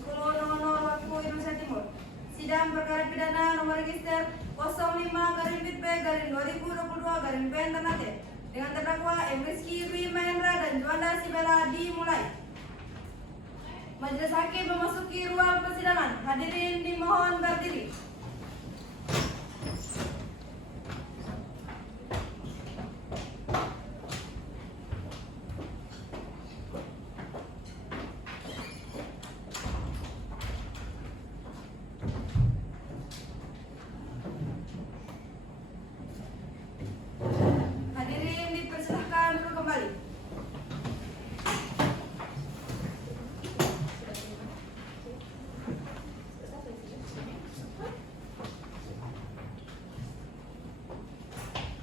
10.00 waktu Indonesia Timur. Sidang perkara pidana nomor register 05-BP-2022 Ternate dengan terdakwa M. Rizky Dwi Mahendra dan Juanda Sibela dimulai. Majelis hakim memasuki ruang persidangan. Hadirin dimohon berdiri. Hadirin dipersilahkan duduk kembali.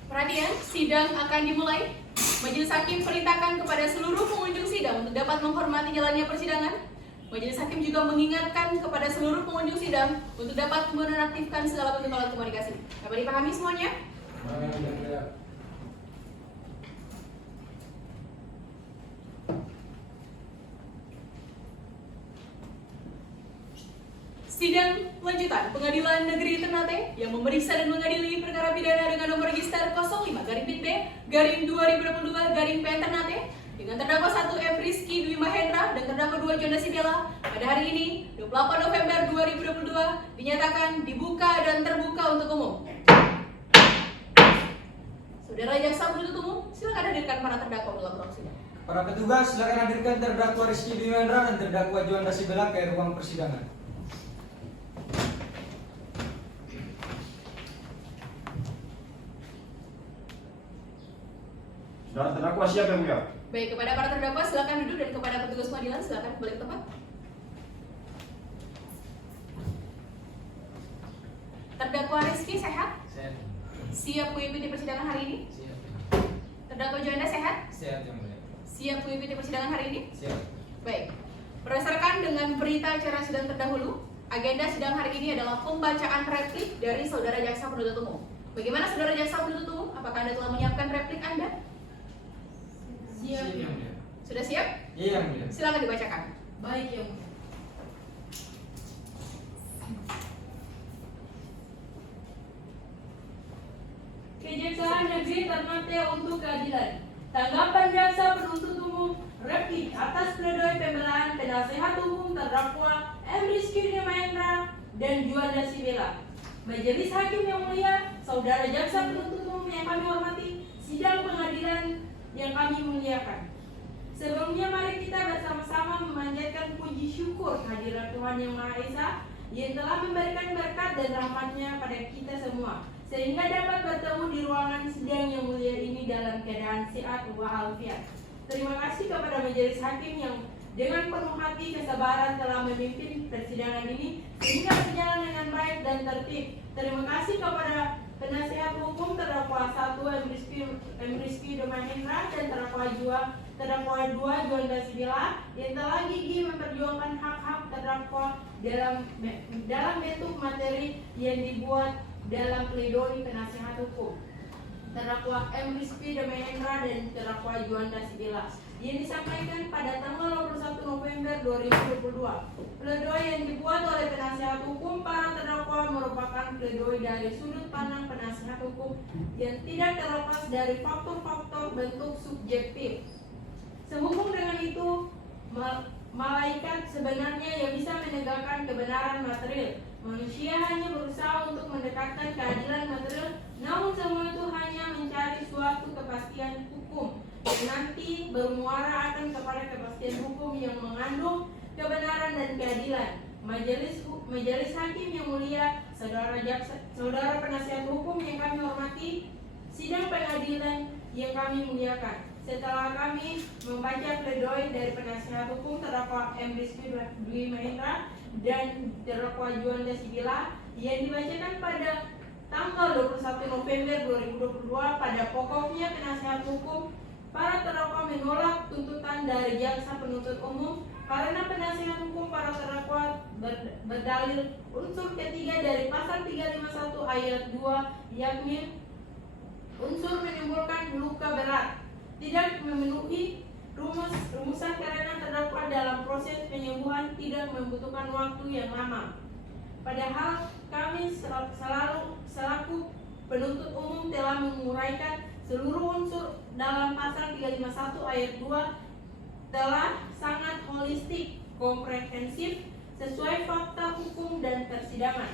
Perhatian, sidang akan dimulai. Majelis hakim perintahkan kepada seluruh pengunjung sidang untuk dapat menghormati jalannya persidangan. Majelis hakim juga mengingatkan kepada seluruh pengunjung sidang untuk dapat menonaktifkan segala bentuk alat komunikasi. Dapat dipahami semuanya? Sidang lanjutan Pengadilan Negeri Ternate yang memeriksa dan mengadili perkara pidana dengan nomor register 05-BP-2022 Ternate dengan terdakwa 1 M. Rizky Dwi Mahendra dan terdakwa 2 Juanda Sibela pada hari ini 28 November 2022 dinyatakan dibuka dan terbuka untuk umum. Saudara jaksa penuntut umum, silakan hadirkan para terdakwa dalam ruang sidang. Para petugas, silakan hadirkan terdakwa Rizky Dwi Mahendra dan terdakwa Juanda Sibela ke ruang persidangan. Saudara terdakwa siap yang mulia? Baik, kepada para terdakwa silakan duduk dan kepada petugas pengadilan silakan kembali ke tempat. Terdakwa Rizky sehat? Sehat. Siap mengikuti persidangan hari ini? Siap. Terdakwa Juanda sehat? Sehat yang mulia. Siap mengikuti persidangan hari ini? Siap. Baik. Berdasarkan dengan berita acara sidang terdahulu, agenda sidang hari ini adalah pembacaan replik dari saudara jaksa penuntut umum. Bagaimana saudara jaksa penuntut umum? Apakah Anda telah menyiapkan replik Anda? Siap yang mulia. Sudah siap? Iya yang mulia. Silakan dibacakan. Baik yang mulia. Kejaksaan Negeri Ternate untuk keadilan. Tanggapan jaksa penuntut umum replik atas pledoi pembelaan penasehat hukum terdakwa M. Rizky Dwi Mahendra dan Juanda Sibela. Majelis hakim yang mulia, saudara jaksa penuntut umum yang kami hormati, sidang pengadilan yang kami muliakan. Sebelumnya mari kita bersama-sama memanjatkan puji syukur kehadirat Tuhan Yang Maha Esa yang telah memberikan berkat dan rahmat-Nya pada kita semua, sehingga dapat bertemu di ruangan sidang yang mulia ini dalam keadaan sehat walafiat. Terima kasih kepada majelis hakim yang dengan penuh hati kesabaran telah memimpin persidangan ini sehingga berjalan dengan baik dan tertib. Terima kasih kepada penasihat hukum terdakwa 1 M. Rizky Dwi Mahendra dan terdakwa 2 Juanda Sibela yang telah gigih memperjuangkan hak-hak terdakwa dalam bentuk materi yang dibuat dalam pledoi penasihat hukum terdakwa M. Rizky Dwi Mahendra dan terdakwa Juanda Sibela yang disampaikan pada tanggal 21 November 2022. Pledoi yang dibuat oleh penasihat hukum para terdakwa merupakan pledoi dari sudut pandang penasihat hukum yang tidak terlepas dari faktor-faktor bentuk subjektif. Sehubung dengan itu, malaikat sebenarnya yang bisa menegakkan kebenaran material. Manusia hanya berusaha untuk mendekatkan keadilan material, namun semua itu hanya mencari suatu kepastian hukum yang nanti bermuara akan kepada kepastian hukum yang mengandung kebenaran dan keadilan. Majelis hakim yang mulia, saudara penasihat hukum yang kami hormati, sidang pengadilan yang kami muliakan. Setelah kami membaca pledoi dari penasihat hukum terdakwa M. Rizky Dwi Mahendra dan terdakwa Juanda Sibela yang dibacakan pada tanggal 21 November 2022, pada pokoknya penasihat hukum para terdakwa menolak tuntutan dari jaksa penuntut umum karena penasihat hukum para terdakwa berdalil unsur ketiga dari pasal 351 ayat 2, yakni unsur menimbulkan luka berat, tidak memenuhi rumusan karena terdakwa dalam proses penyembuhan penyembuhan tidak membutuhkan waktu yang lama. Padahal kami selaku penuntut umum telah menguraikan seluruh unsur dalam pasal 351 ayat 2 telah sangat holistik, komprehensif, sesuai fakta hukum dan persidangan.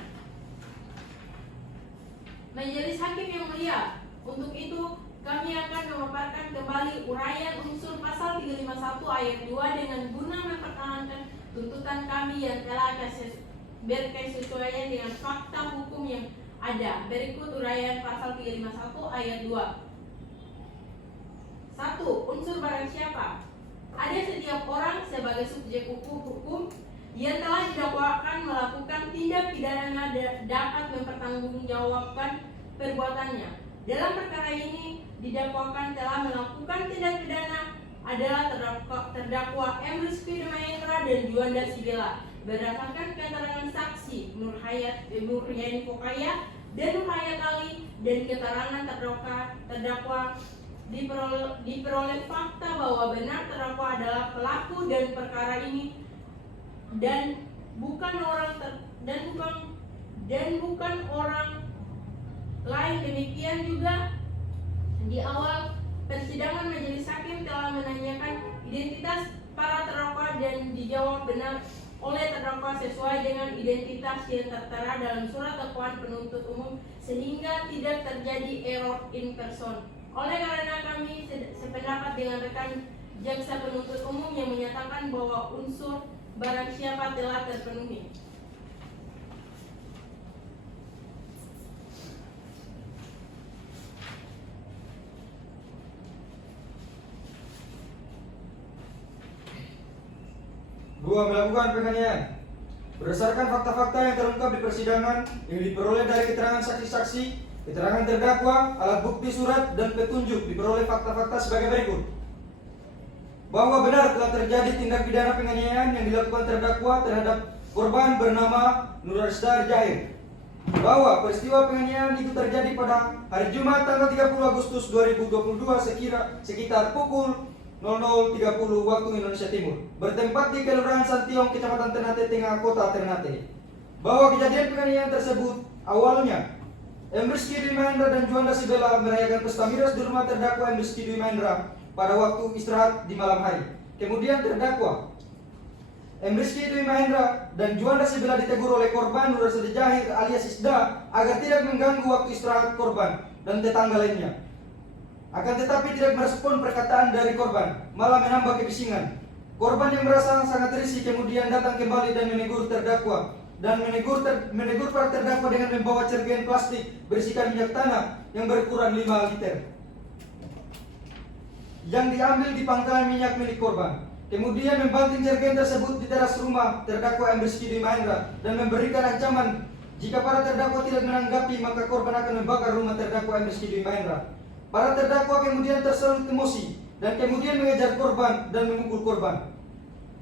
Majelis Hakim yang mulia, untuk itu kami akan memaparkan kembali uraian unsur pasal 351 ayat 2 dengan guna mempertahankan tuntutan kami yang telah berkesesuaian dengan fakta hukum yang ada. Berikut uraian pasal 351 ayat 2. 1. Unsur barang siapa. Ada setiap orang sebagai subjek hukum yang telah didakwakan melakukan tindak pidana dapat mempertanggungjawabkan perbuatannya. Dalam perkara ini didakwakan telah melakukan tindak pidana adalah terdakwa M. Rizky Mahendra dan Juanda Sibela berdasarkan keterangan saksi Nur Yani Pokaya dan Nur Hayat Ali dan keterangan terdakwa diperoleh fakta bahwa benar terdakwa adalah pelaku dan perkara ini dan bukan orang lain. Demikian juga di awal persidangan majelis hakim telah menanyakan identitas para terdakwa dan dijawab benar oleh terdakwa sesuai dengan identitas yang tertera dalam surat dakwaan penuntut umum sehingga tidak terjadi error in person. Oleh karena kami sependapat dengan rekan jaksa penuntut umum yang menyatakan bahwa unsur barang siapa telah terpenuhi. Dua, melakukan penganiayaan. Berdasarkan fakta-fakta yang terungkap di persidangan yang diperoleh dari keterangan saksi-saksi, keterangan terdakwa, alat bukti surat, dan petunjuk, diperoleh fakta-fakta sebagai berikut. Bahwa benar telah terjadi tindak pidana penganiayaan yang dilakukan terdakwa terhadap korban bernama Nur Arsdar Jahir. Bahwa peristiwa penganiayaan itu terjadi pada hari Jumat tanggal 30 Agustus 2022 sekitar pukul 00.30 waktu Indonesia Timur, bertempat di Kelurahan Santiong, Kecamatan Ternate Tengah, Kota Ternate. Bahwa kejadian penganiayaan tersebut awalnya M. Rizky Dwi Mahendra dan Juanda Sibela merayakan pesta miras di rumah terdakwa M. Rizky Dwi Mahendra pada waktu istirahat di malam hari. Kemudian terdakwa M. Rizky Dwi Mahendra dan Juanda Sibela ditegur oleh korban Nur Arsdar Jahir alias Isda agar tidak mengganggu waktu istirahat korban dan tetangga lainnya. Akan tetapi tidak merespon perkataan dari korban, malah menambah kebisingan. Korban yang merasa sangat risih kemudian datang kembali dan menegur terdakwa dan menegur para terdakwa dengan membawa cergen plastik berisikan minyak tanah yang berukuran 5 liter yang diambil di pangkalan minyak milik korban. Kemudian membanting cergen tersebut di teras rumah terdakwa M. Rizky Dwi Mahendra dan memberikan ancaman jika para terdakwa tidak menanggapi maka korban akan membakar rumah terdakwa M. Rizky Dwi Mahendra. Para terdakwa kemudian tersulut emosi dan kemudian mengejar korban dan memukul korban.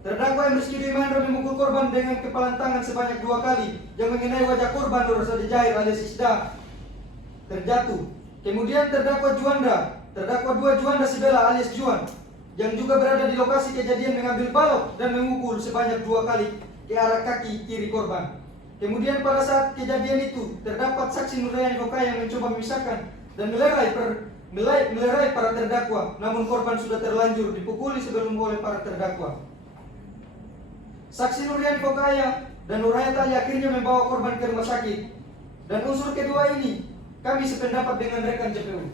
Terdakwa M. Rizky Dwi Mahendra memukul korban dengan kepalan tangan sebanyak 2 kali yang mengenai wajah korban Nur Arsdar Jahir alias Isda terjatuh. Kemudian terdakwa 2 Juanda Sibela alias Juan yang juga berada di lokasi kejadian mengambil balok dan memukul sebanyak 2 kali ke arah kaki kiri korban. Kemudian pada saat kejadian itu terdapat saksi Nur Yani Pokaya yang mencoba memisahkan dan melerai para terdakwa, namun korban sudah terlanjur dipukuli sebelum oleh para terdakwa. Saksi Nur Yani Pokaya dan Nur Hayat Ali akhirnya membawa korban ke rumah sakit. Dan unsur kedua ini kami sependapat dengan rekan JPU.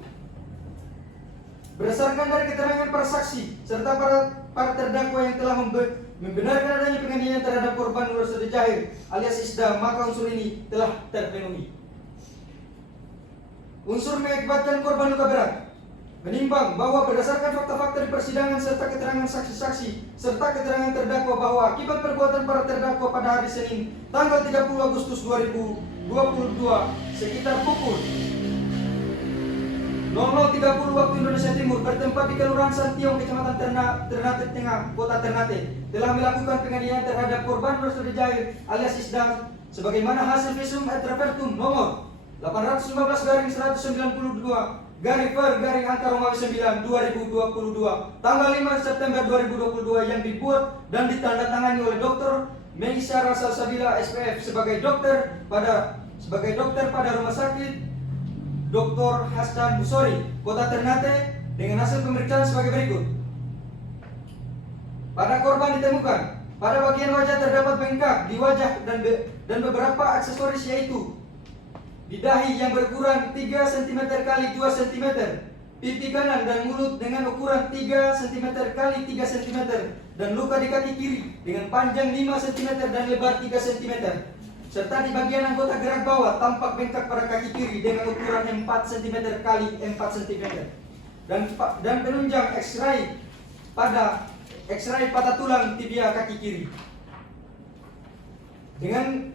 Berdasarkan dari keterangan para saksi serta para terdakwa yang telah membenarkan adanya penganiayaan terhadap korban Nur Arsdar Jahir alias Isda, maka unsur ini telah terpenuhi. Unsur mengakibatkan korban luka berat. Menimbang bahwa berdasarkan fakta-fakta di persidangan serta keterangan saksi-saksi serta keterangan terdakwa bahwa akibat perbuatan para terdakwa pada hari Senin tanggal 30 Agustus 2022 sekitar pukul 00.30 waktu Indonesia Timur bertempat di Kelurahan Santiong, Kecamatan Ternate Tengah, Kota Ternate telah melakukan penganiayaan terhadap korban Nur Arsdar Jahir alias Isda sebagaimana hasil visum et repertum nomor 815/192 garing per garing angka Romawi 9 2022 tanggal 5 September 2022 yang dibuat dan ditandatangani oleh Dr. Meisara Salsabila SPF sebagai dokter pada Rumah Sakit Dr. Hassan Busori, Kota Ternate dengan hasil pemeriksaan sebagai berikut. Pada korban ditemukan pada bagian wajah terdapat bengkak di wajah dan beberapa aksesoris yaitu di dahi yang berukuran 3 cm x 2 cm, pipi kanan dan mulut dengan ukuran 3 cm x 3 cm, dan luka di kaki kiri dengan panjang 5 cm dan lebar 3 cm, serta di bagian anggota gerak bawah tampak bengkak pada kaki kiri dengan ukuran 4 cm x 4 cm, dan penunjang X-ray patah tulang tibia kaki kiri. Dengan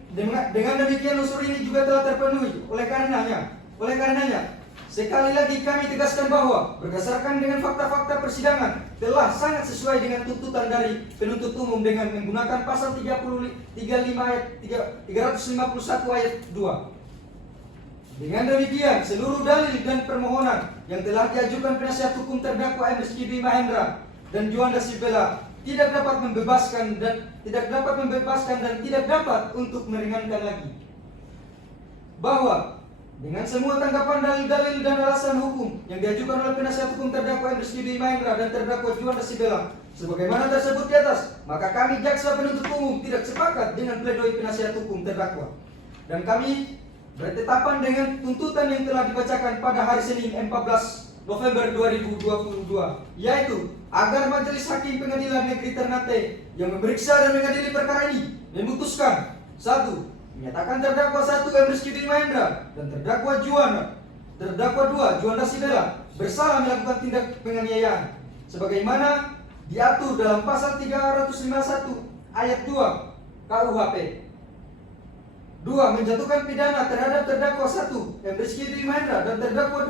demikian unsur ini juga telah terpenuhi. Oleh karenanya, sekali lagi kami tegaskan bahwa berdasarkan dengan fakta-fakta persidangan telah sangat sesuai dengan tuntutan dari penuntut umum dengan menggunakan pasal 35 ayat 351 ayat 2. Dengan demikian, seluruh dalil dan permohonan yang telah diajukan penasihat hukum terdakwa M. Rizky Mahendra dan Juanda Sibela tidak dapat membebaskan dan tidak dapat untuk meringankan lagi. Bahwa dengan semua tanggapan dalil-dalil dan alasan hukum yang diajukan oleh penasihat hukum terdakwa M. Rizky Mahendra dan terdakwa Juanda Sibela sebagaimana tersebut di atas, maka kami jaksa penuntut umum tidak sepakat dengan pledoi penasihat hukum terdakwa, dan kami bertetapan dengan tuntutan yang telah dibacakan pada hari Senin 14 November 2022, yaitu agar Majelis Hakim Pengadilan Negeri Ternate yang memeriksa dan mengadili perkara ini memutuskan: 1. Menyatakan terdakwa 1 M. Rizky Mahendra dan terdakwa 2 Juanda Sibela bersalah melakukan tindak penganiayaan sebagaimana diatur dalam pasal 351 ayat 2 KUHP. 2. Menjatuhkan pidana terhadap terdakwa 1 M. Rizky Mahendra dan terdakwa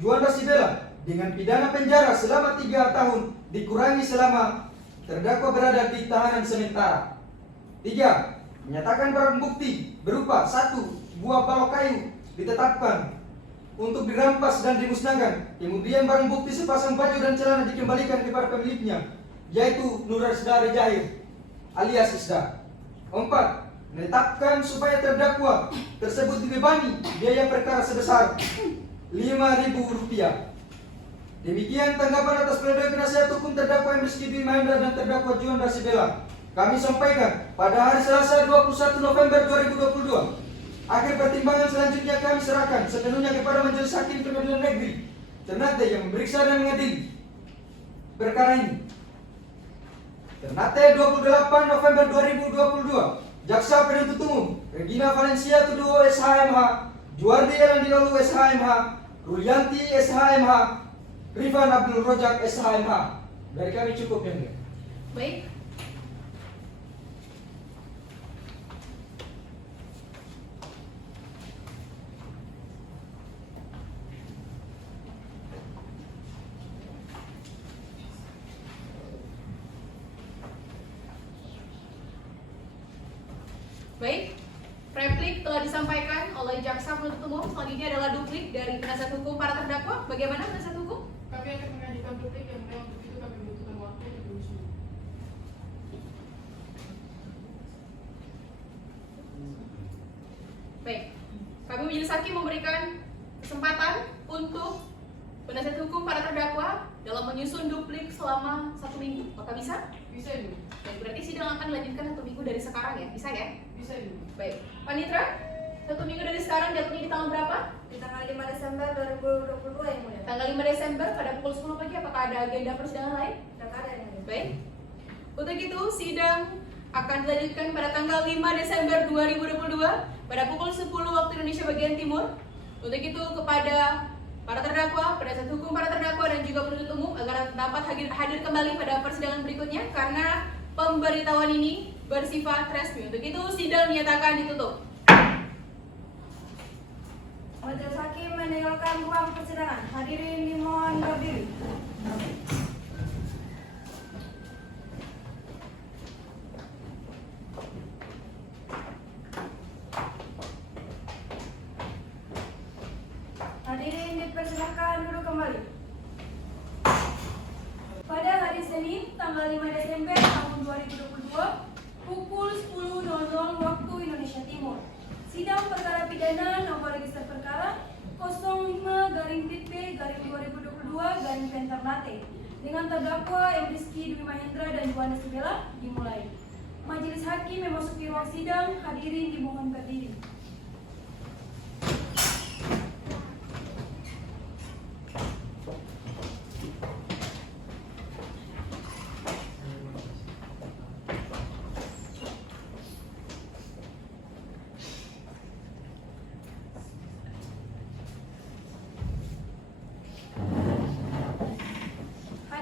2 Juanda Sibela dengan pidana penjara selama 3 tahun dikurangi selama terdakwa berada di tahanan sementara. 3. Menyatakan barang bukti berupa 1 buah balok kayu ditetapkan untuk dirampas dan dimusnahkan. Kemudian barang bukti sepasang baju dan celana dikembalikan kepada pemiliknya, yaitu Nur Resda Jahir alias Isda. 4. Menetapkan supaya terdakwa tersebut dibebani biaya perkara sebesar Rp5.000. Demikian tanggapan atas pledoi penasihat hukum terdakwa M. Rizky Mahendra dan terdakwa Juanda Sibela. Kami sampaikan pada hari Selasa 21 November 2022. Akhir pertimbangan selanjutnya kami serahkan sepenuhnya kepada Majelis Hakim Pengadilan Negeri Ternate yang memeriksa dan mengadili perkara ini. Ternate 28 November 2022. Jaksa penuntut umum Regina Valencia Tuduho SHMH, Juardi Elandinolu SHMH, Rulianti SHMH, Rifan Abdul Rojak SHMH. Dari kami cukup yang mulia. Baik. Baik, replik telah disampaikan oleh jaksa penuntut umum. Selanjutnya adalah duplik dari penasihat hukum para terdakwa. Bagaimana penasihat hukum? Kami akan mengajukan duplik yang mulia. Untuk itu kami membutuhkan waktu untuk diusul. Baik, kami majelis hakim memberikan kesempatan untuk penasihat hukum para terdakwa dalam menyusun duplik selama 1 minggu. Apakah bisa? Bisa Ibu. Baik, berarti sidang akan dilanjutkan 1 minggu dari sekarang ya? Bisa ya? Bisa Ibu. Baik, Panitra, 1 minggu dari sekarang jatuhnya di tanggal berapa? Di tanggal 5 Desember 2022 yang mulia. Tanggal 5 Desember pada pukul 10 pagi. Apakah ada agenda persidangan lain? Tidak ada yang mulia. Baik. Untuk itu sidang akan dilanjutkan pada tanggal 5 Desember 2022 pada pukul 10 waktu Indonesia bagian Timur. Untuk itu kepada para terdakwa, penasihat hukum para terdakwa dan juga penuntut umum agar dapat hadir kembali pada persidangan berikutnya karena pemberitahuan ini bersifat resmi. Untuk itu sidang dinyatakan ditutup. Majelis Hakim meninggalkan ruang persidangan. Hadirin dimohon berdiri. Hadirin dipersilakan duduk Ternate dengan terdakwa M. Rizky Dwi Mahendra dan Juanda Sibela dimulai. Majelis hakim memasuki ruang sidang, hadirin dimohon berdiri.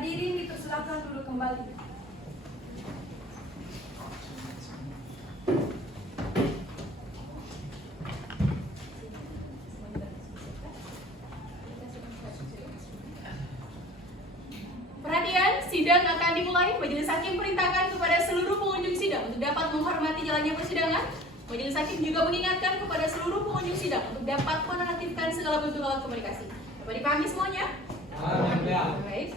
Hadirin dipersilakan duduk kembali. Perhatian, sidang akan dimulai. Majelis hakim perintahkan kepada seluruh pengunjung sidang untuk dapat menghormati jalannya persidangan. Majelis hakim juga mengingatkan kepada seluruh pengunjung sidang untuk dapat menonaktifkan segala bentuk alat komunikasi. Dapat dipahami semuanya? Baik.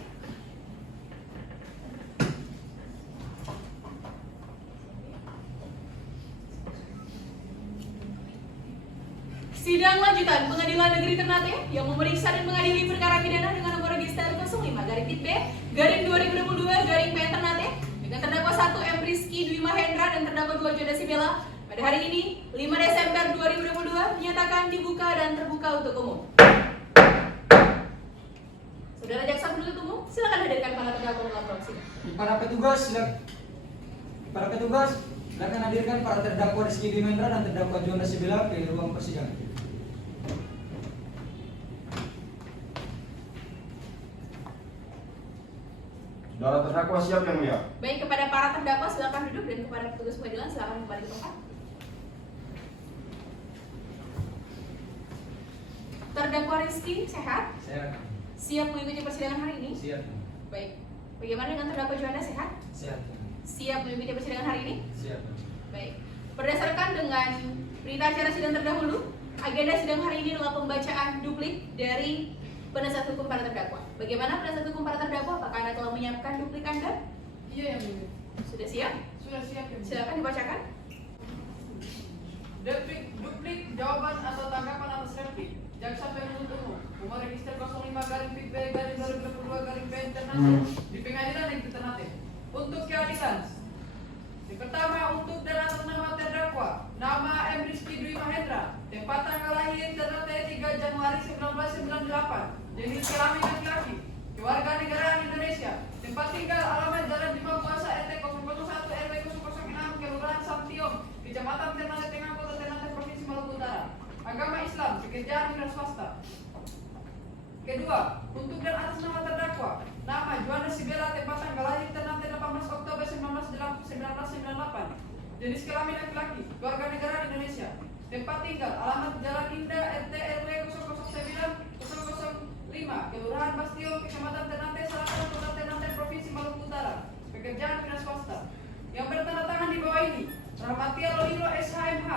Sidang lanjutan Pengadilan Negeri Ternate yang memeriksa dan mengadili perkara pidana dengan nomor register 05-B/2022-PN Ternate dengan terdakwa 1 M. Rizky Dwi Mahendra dan terdakwa 2 Juanda Sibela pada hari ini 5 Desember 2022 dinyatakan dibuka dan terbuka untuk umum. Saudara jaksa penuntut umum, silakan hadirkan para terdakwa dalam ruang sidang. Para petugas, silakan hadirkan para terdakwa Rizky Dwi Mahendra dan terdakwa Juanda Sibela ke ruang persidangan. Saudara terdakwa siap yang mulia. Baik, kepada para terdakwa silakan duduk dan kepada petugas pengadilan silakan kembali ke tempat. Terdakwa Rizky sehat? Sehat. Siap mengikuti persidangan hari ini? Siap. Baik. Bagaimana dengan terdakwa Juanda sehat? Siap. Siap mengikuti persidangan hari ini? Siap. Baik. Berdasarkan dengan berita acara sidang terdahulu, agenda sidang hari ini adalah pembacaan duplik dari penasihat hukum para terdakwa. Bagaimana penasihat hukum para terdakwa? Apakah Anda telah menyiapkan duplik Anda? Iya yang mulia. Sudah siap? Sudah siap yang mulia. Silakan dibacakan. Duplik jawaban atau tanggapan atas replik. Jaksa penuntut umum nomor register 05-B/2022-PN Ternate di Pengadilan Negeri Ternate. Untuk keadilan. Yang pertama, untuk dan atas nama terdakwa, nama M. Rizky Dwi Mahendra, tempat tanggal lahir Ternate 3 Januari 1998, jenis kelamin laki-laki, kewarganegaraan Indonesia, tempat tinggal alamat Jalan Bima Kuasa RT 001 RW 006 Kelurahan Samtiong, Kecamatan Ternate Tengah, Kota Ternate, Provinsi Maluku Utara. Agama Islam, pekerjaan wira swasta. Kedua, untuk dan atas nama terdakwa, nama Juanda Sibela, tempat tanggal lahir Ternate 18 Oktober 1998, jenis kelamin laki-laki, kewarganegaraan Indonesia, tempat tinggal alamat Jalan Indah RT RW 009-005 Kelurahan Bastion, Kecamatan Ternate Selatan, Kota Ternate, Provinsi Maluku Utara, pekerjaan wira swasta. Yang bertanda tangan di bawah ini Rahmatia Lolilo SHMH,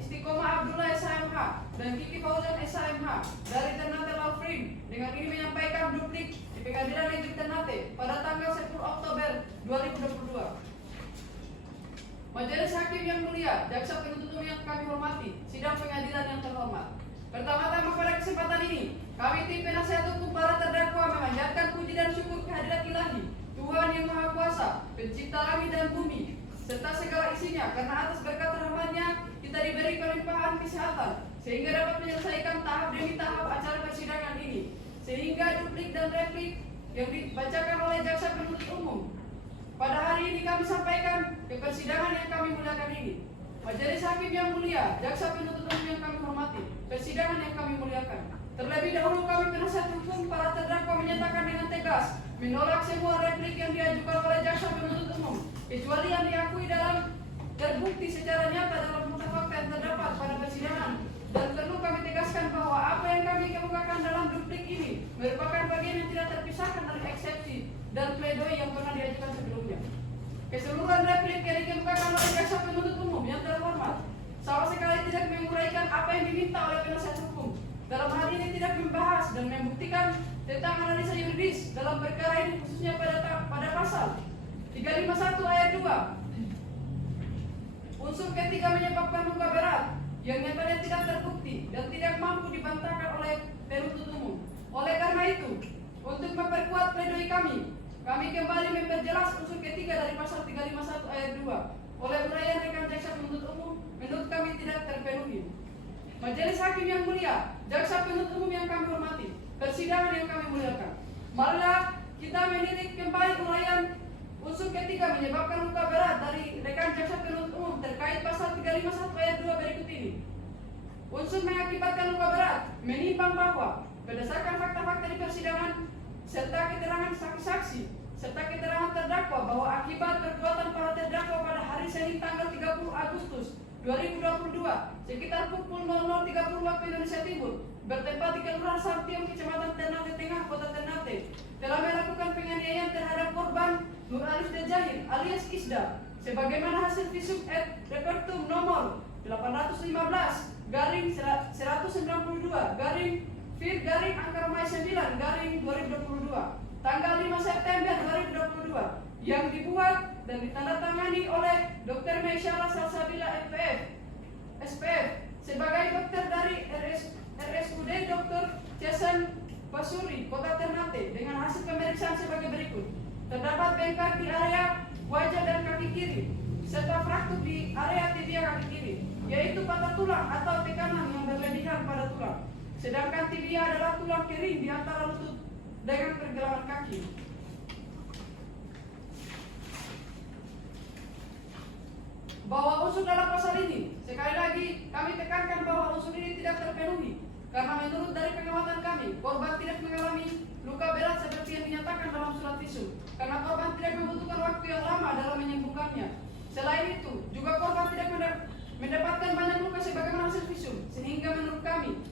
Istiqomah Abdullah SHMH, dan Kiki Fauzan SHMH dari Ternate Law Firm dengan ini menyampaikan duplik di Pengadilan Negeri Ternate pada tanggal 10 Oktober 2022. Majelis hakim yang mulia, jaksa penuntut umum yang kami hormati, sidang pengadilan yang terhormat. Pertama-tama pada kesempatan ini, kami tim penasihat hukum para terdakwa memanjatkan puji dan syukur kehadirat ilahi Tuhan yang Maha Kuasa, Pencipta langit dan bumi, serta segala isinya, karena atas berkat rahmat-Nya kita diberi kelimpahan kesehatan sehingga dapat menyelesaikan tahap demi tahap acara persidangan ini, sehingga duplik dan replik yang dibacakan oleh jaksa penuntut umum pada hari ini kami sampaikan ke persidangan yang kami muliakan ini. Majelis hakim yang mulia, jaksa penuntut umum yang kami hormati, persidangan yang kami muliakan. Terlebih dahulu kami penasihat hukum para terdakwa menyatakan dengan tegas menolak semua replik yang diajukan oleh jaksa penuntut umum, kecuali yang diakui dalam terbukti secara nyata dalam fakta-fakta yang terdapat pada persidangan. Dan perlu kami tegaskan bahwa apa yang kami kemukakan dalam duplik ini merupakan bagian yang tidak terpisahkan dari eksepsi dan pledoi yang pernah diajukan sebelumnya. Keseluruhan replik yang dikemukakan oleh jaksa penuntut umum yang terhormat sama sekali tidak menguraikan apa yang diminta oleh penasihat hukum. Dalam hal ini tidak membahas dan membuktikan tentang analisa yuridis dalam perkara ini, khususnya pada pasal 351 ayat 2. Unsur ketiga menyebabkan luka berat yang nyatanya tidak terbukti dan tidak mampu dibantahkan oleh penuntut umum. Oleh karena itu, untuk memperkuat kami kembali memperjelas unsur ketiga dari pasal 351 ayat 2. Oleh uraian rekan jaksa penuntut umum, menurut kami tidak terpenuhi. Majelis Hakim yang mulia, jaksa penuntut umum yang kami hormati, persidangan yang kami muliakan. Marilah kita menilik kembali uraian unsur ketiga menyebabkan luka berat dari rekan jaksa penuntut umum terkait pasal 351 ayat 2 berikut ini. Unsur mengakibatkan luka berat menimbang bahwa berdasarkan fakta-fakta di persidangan serta keterangan saksi-saksi serta keterangan terdakwa bahwa akibat perbuatan para terdakwa pada hari Senin tanggal 30 Agustus 2022 sekitar pukul 00.30 waktu Indonesia Timur bertempat di Kelurahan Sartiam, Kecamatan Ternate Tengah, Kota Ternate, telah melakukan penganiayaan terhadap korban Nur Alif Dejahir alias Isda sebagaimana hasil visum et repertum nomor 892/92/Fir/9/2022 tanggal 5 September 2022 yang dibuat dan ditandatangani oleh Dr. Meisyara Salsabila SPF sebagai dokter dari RSUD Dr. Jason Basuri, Kota Ternate dengan hasil pemeriksaan sebagai berikut. Terdapat bengkak di area wajah dan kaki kiri serta fraktur di area tibia kaki kiri, yaitu patah tulang atau tekanan yang berlebihan pada tulang. Sedangkan tibia adalah tulang kering di antara lutut dengan pergelangan kaki. Bahwa unsur dalam pasal ini, sekali lagi kami tekankan bahwa unsur ini tidak terpenuhi karena menurut dari pengamatan kami, korban tidak mengalami luka berat seperti yang dinyatakan dalam surat visum karena korban tidak membutuhkan waktu yang lama dalam menyembuhkannya. Selain itu, juga korban tidak mendapatkan banyak luka sebagaimana hasil visum, sehingga menurut kami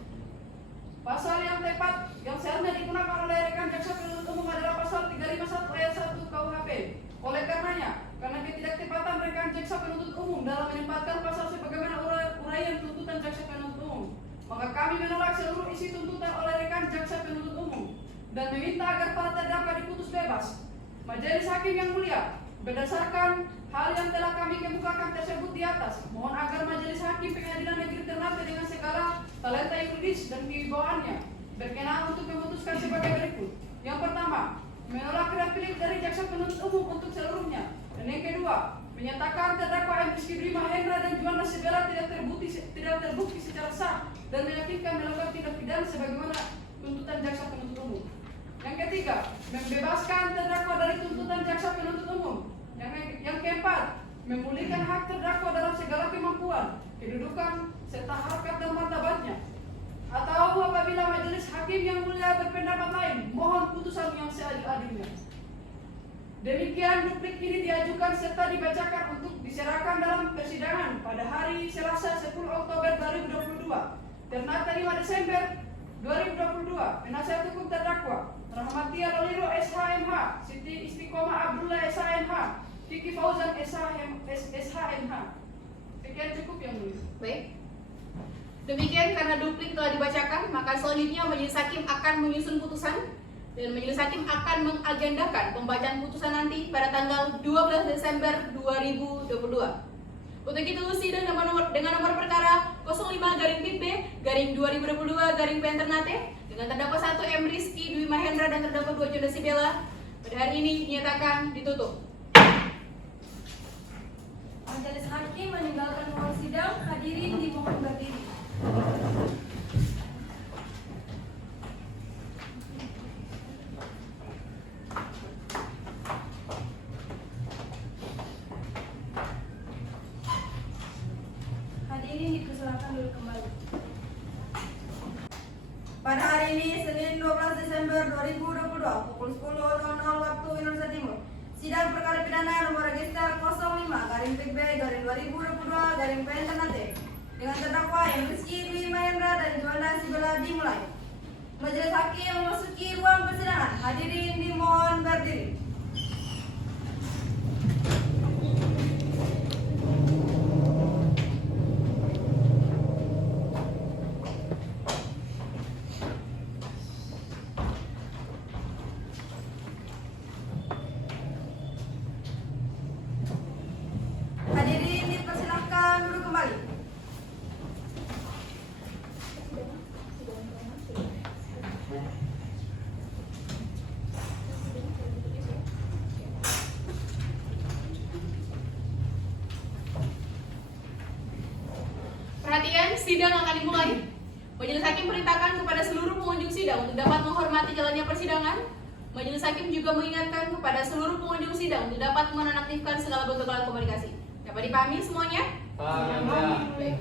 pasal yang tepat yang seharusnya digunakan oleh rekan jaksa penuntut umum adalah pasal 351 ayat 1 KUHP. Oleh karenanya, karena ketidaktepatan rekan jaksa penuntut umum dalam menempatkan pasal sebagaimana uraian tuntutan jaksa penuntut umum, maka kami menolak seluruh isi tuntutan oleh rekan jaksa penuntut umum dan meminta agar para terdakwa diputus bebas. Majelis Hakim yang mulia, berdasarkan hal yang telah kami kemukakan tersebut di atas, mohon agar Majelis Hakim Pengadilan Negeri Ternate dengan segala talenta yuridis dan kewibawaannya berkenan untuk memutuskan sebagai berikut. Yang pertama, menolak replik dari jaksa penuntut umum untuk seluruhnya. Dan yang kedua, menyatakan terdakwa M. Rizky Dwi Mahendra dan Juanda Sibela tidak terbukti secara sah dan meyakinkan melakukan tindak pidana sebagaimana tuntutan jaksa penuntut umum. Yang ketiga, membebaskan terdakwa dari tuntutan jaksa penuntut umum. Yang keempat, memulihkan hak terdakwa dalam segala kemampuan, kedudukan, serta harkat dan martabatnya. Atau apabila majelis hakim yang mulia berpendapat lain, mohon putusan yang seadil-adilnya. Demikian duplik ini diajukan serta dibacakan untuk diserahkan dalam persidangan pada hari Selasa 10 Oktober 2022, Ternate 5 Desember 2022. Penasihat hukum terdakwa Rahmatia Loliro SHMH, Siti Istiqomah Abdullah SHMH, Kiki Fauzan SHMH. Sekian cukup yang mulia. Baik. Demikian karena duplik telah dibacakan, maka selanjutnya majelis hakim akan menyusun putusan dan majelis hakim akan mengagendakan pembacaan putusan nanti pada tanggal 12 Desember 2022. Untuk itu sidang dengan nomor perkara 05-B/2022-PN Ternate dengan terdakwa 1 M. Rizky Dwi Mahendra dan terdakwa 2 Juanda Sibela pada hari ini dinyatakan ditutup. Majelis Hakim meninggalkan ruang sidang, hadirin dimohon berdiri. Hadirin dipersilakan duduk kembali. Pada hari ini, Senin 12 Desember 2022, pukul 10.00 waktu Indonesia Timur, sidang perkara pidana nomor register 05-PB/2022-PN Ternate dengan terdakwa M. Rizky Dwi Mahendra dan Juanda Sibela dimulai. Majelis Hakim memasuki ruang persidangan. Hadirin dimohon berdiri. Hadirin dipersilahkan duduk kembali. sidang akan dimulai. Majelis Hakim perintahkan kepada seluruh pengunjung sidang untuk dapat menghormati jalannya persidangan. Majelis Hakim juga mengingatkan kepada seluruh pengunjung sidang untuk dapat menonaktifkan segala bentuk alat komunikasi. Dapat dipahami semuanya? Baik.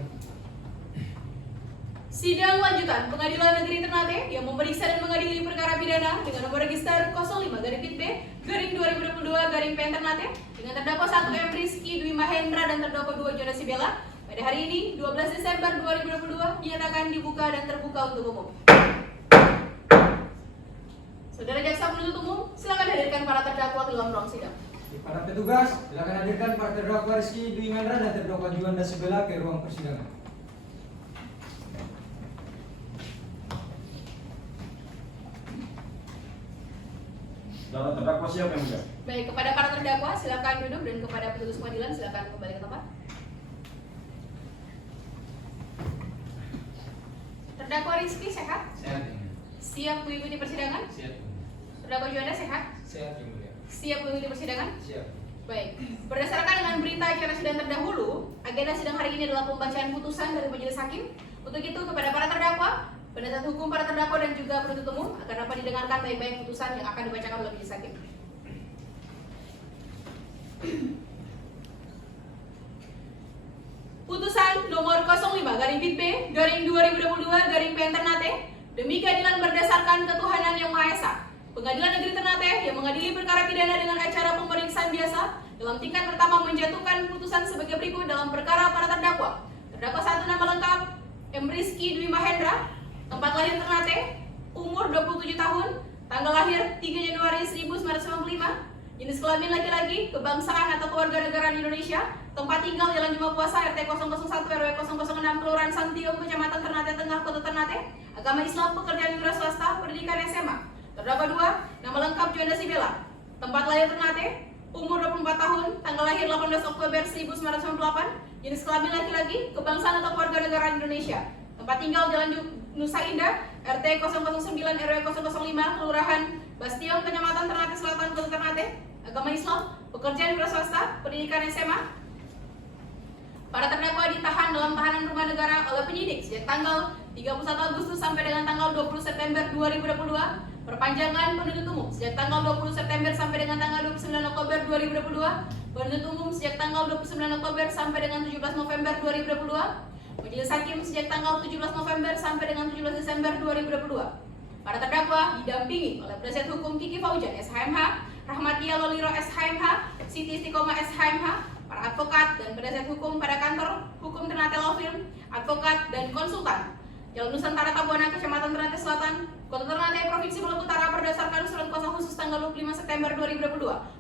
Sidang lanjutan Pengadilan Negeri Ternate yang memeriksa dan mengadili perkara pidana dengan nomor register 05-PIT/2022-PN Ternate dengan terdakwa 1 M. Rizky Dwi Mahendra dan terdakwa 2 Jonas Sibela pada hari ini 12 Desember 2022 dinyatakan dibuka dan terbuka untuk umum. Saudara jaksa penuntut umum, silakan hadirkan para terdakwa ke dalam ruang sidang. Para petugas, silakan hadirkan para terdakwa Rizky Dwi Mahendra dan terdakwa Juanda Sibela ke ruang persidangan. Saudara terdakwa siap yang mulia? Baik, kepada para terdakwa silakan duduk dan kepada petugas pengadilan silakan kembali ke tempat. Terdakwa Rizky sehat? Sehat yang mulia. Siap mengikuti persidangan? Siap. Terdakwa Juanda sehat? Sehat yang mulia. Siap mengikuti persidangan? Siap. Baik, berdasarkan dengan berita acara sidang terdahulu, agenda sidang hari ini adalah pembacaan putusan dari majelis hakim. Untuk itu, kepada para terdakwa, penasihat hukum para terdakwa dan juga penuntut umum akan dapat didengarkan baik-baik putusan yang akan dibacakan oleh majelis hakim. Putusan nomor 05/PIT/2022-PN Ternate demi keadilan berdasarkan ketuhanan yang Maha Esa. Pengadilan Negeri Ternate yang mengadili perkara pidana dengan acara pemeriksaan biasa dalam tingkat pertama menjatuhkan putusan sebagai berikut dalam perkara para terdakwa. Terdakwa 1 nama lengkap M. Rizky Dwi Mahendra, tempat lahir Ternate, umur 27 tahun, tanggal lahir 3 Januari 1995, jenis kelamin laki-laki, kebangsaan atau kewarganegaraan Indonesia, tempat tinggal Jalan Juma Puasa RT 001 RW 006 Kelurahan Santiung, Kecamatan Ternate Tengah, Kota Ternate, agama Islam, pekerjaan wira swasta, pendidikan SMA. Terdakwa 2, nama lengkap Joanda Sibela, tempat lahir Ternate, umur 24 tahun, tanggal lahir 18 Oktober 1998, jenis kelamin laki-laki, kebangsaan atau kewarganegaraan Indonesia, tempat tinggal Jalan Nusa Indah, RT 009 RW 005, Kelurahan Bastion, Kecamatan Ternate Selatan, Kota Ternate, agama Islam, pekerjaan wira swasta, pendidikan SMA. Para terdakwa ditahan dalam tahanan rumah negara oleh penyidik sejak tanggal 31 Agustus sampai dengan tanggal 20 September 2022. Perpanjangan penuntut umum sejak tanggal 20 September sampai dengan tanggal 29 Oktober 2022. Penuntut umum sejak tanggal 29 Oktober sampai dengan 17 November 2022. Majelis Hakim sejak tanggal 17 November sampai dengan 17 Desember 2022. Para terdakwa didampingi oleh penasihat hukum Kiki Faujan SHMH, Rahmatia Loliro SHMH, Siti Istiqomah SHMH, para advokat dan penasihat hukum pada kantor hukum Ternate Law Firm, advokat dan konsultan Jalan Nusantara Tabuana, Kecamatan Ternate Selatan, Kota Ternate, Provinsi Maluku Utara berdasarkan surat kuasa khusus tanggal 25 September 2022.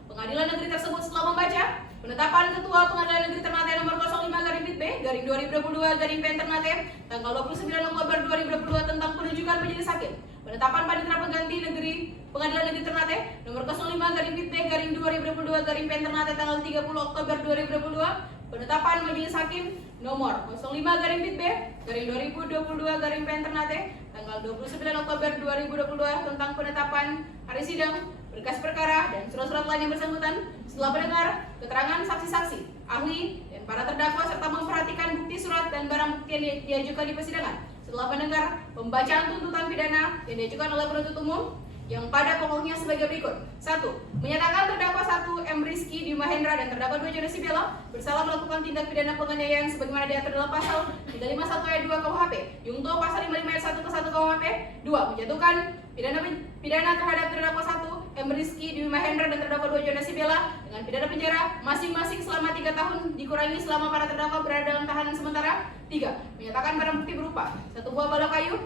Pengadilan negeri tersebut setelah membaca penetapan Ketua Pengadilan Negeri Ternate nomor 05/PIT/2022-PN Ternate tanggal 29 Oktober 2022 tentang penunjukan majelis hakim. Penetapan panitera pengganti negeri Pengadilan Negeri Ternate nomor 05/PIT/2022-PN Ternate tanggal 30 Oktober 2022. Penetapan majelis hakim nomor 05/PIT/2022-PN Ternate tanggal 29 Oktober 2022 tentang penetapan hari sidang, berkas perkara dan surat-surat lain yang bersangkutan setelah mendengar keterangan saksi-saksi, ahli dan para terdakwa serta memperhatikan bukti surat dan barang bukti yang diajukan di persidangan. Setelah mendengar pembacaan tuntutan pidana yang diajukan oleh penuntut umum yang pada pokoknya sebagai berikut. 1. Menyatakan terdakwa 1 M. Rizky Dwi Mahendra dan terdakwa 2 Jonas Sibela bersalah melakukan tindak pidana penganiayaan sebagaimana diatur dalam pasal 351 ayat 2 KUHP, Junto pasal 55 ayat 1 ke 1 KUHP. 2. Menjatuhkan pidana terhadap terdakwa 1 M. Rizky Dwi Mahendra dan terdakwa 2 Jonas Sibela dengan pidana penjara masing-masing selama 3 tahun dikurangi selama para terdakwa berada dalam tahanan sementara. 3. Menyatakan barang bukti berupa 1 buah balok kayu,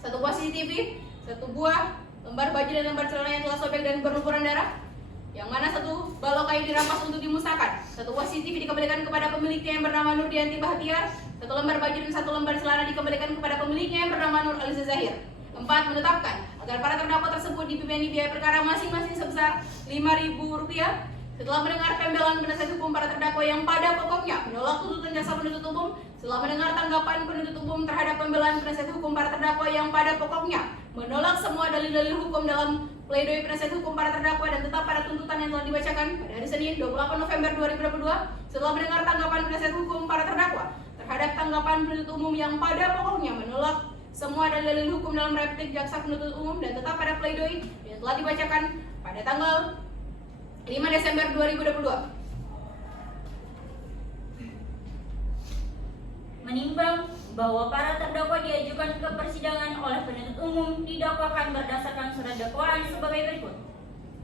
1 buah CCTV, 1 buah lembar baju dan lembar celana yang telah sobek dan berlumuran darah, yang mana 1 balok kayu dirampas untuk dimusnahkan, 1 buah CCTV dikembalikan kepada pemiliknya yang bernama Nurdianti Bahtiar, 1 lembar baju dan 1 lembar celana dikembalikan kepada pemiliknya yang bernama Nur Aliza Zahir. 4. Menetapkan agar para terdakwa tersebut dibebani biaya perkara masing-masing sebesar Rp5.000. Setelah mendengar pembelaan penasihat hukum para terdakwa yang pada pokoknya menolak tuntutan jaksa penuntut umum, setelah mendengar tanggapan penuntut umum terhadap pembelaan penasihat hukum para terdakwa yang pada pokoknya menolak semua dalil-dalil hukum dalam pledoi penasihat hukum para terdakwa dan tetap pada tuntutan yang telah dibacakan pada hari Senin 28 November 2022, setelah mendengar tanggapan penasihat hukum para terdakwa terhadap tanggapan penuntut umum yang pada pokoknya menolak semua dalil hukum dalam replik jaksa penuntut umum dan tetap pada pledoi yang telah dibacakan pada tanggal 5 Desember 2022. Menimbang bahwa para terdakwa diajukan ke persidangan oleh penuntut umum didakwakan berdasarkan surat dakwaan sebagai berikut.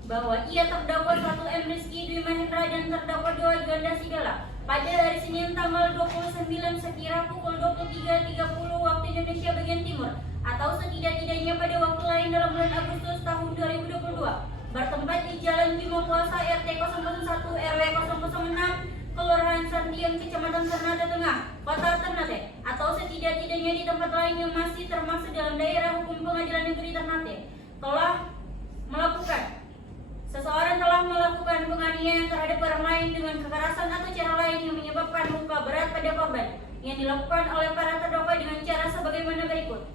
Bahwa ia terdakwa 1 M. Rizky Dwi Mahendra dan terdakwa 2 Juanda Sigala pada hari Senin tanggal 29 sekira pukul 23.30 waktu Indonesia bagian Timur atau setidak-tidaknya pada waktu lain dalam bulan Agustus tahun 2022 bertempat di Jalan Bimo Puasa RT 001 RW 006 Kelurahan Santiang, Kecamatan Ternate Tengah, Kota Ternate, atau setidak-tidaknya di tempat lain yang masih termasuk dalam daerah hukum Pengadilan Negeri Ternate, seseorang telah melakukan penganiayaan terhadap orang lain dengan kekerasan atau cara lain yang menyebabkan luka berat pada korban, yang dilakukan oleh para terdakwa dengan cara sebagaimana berikut.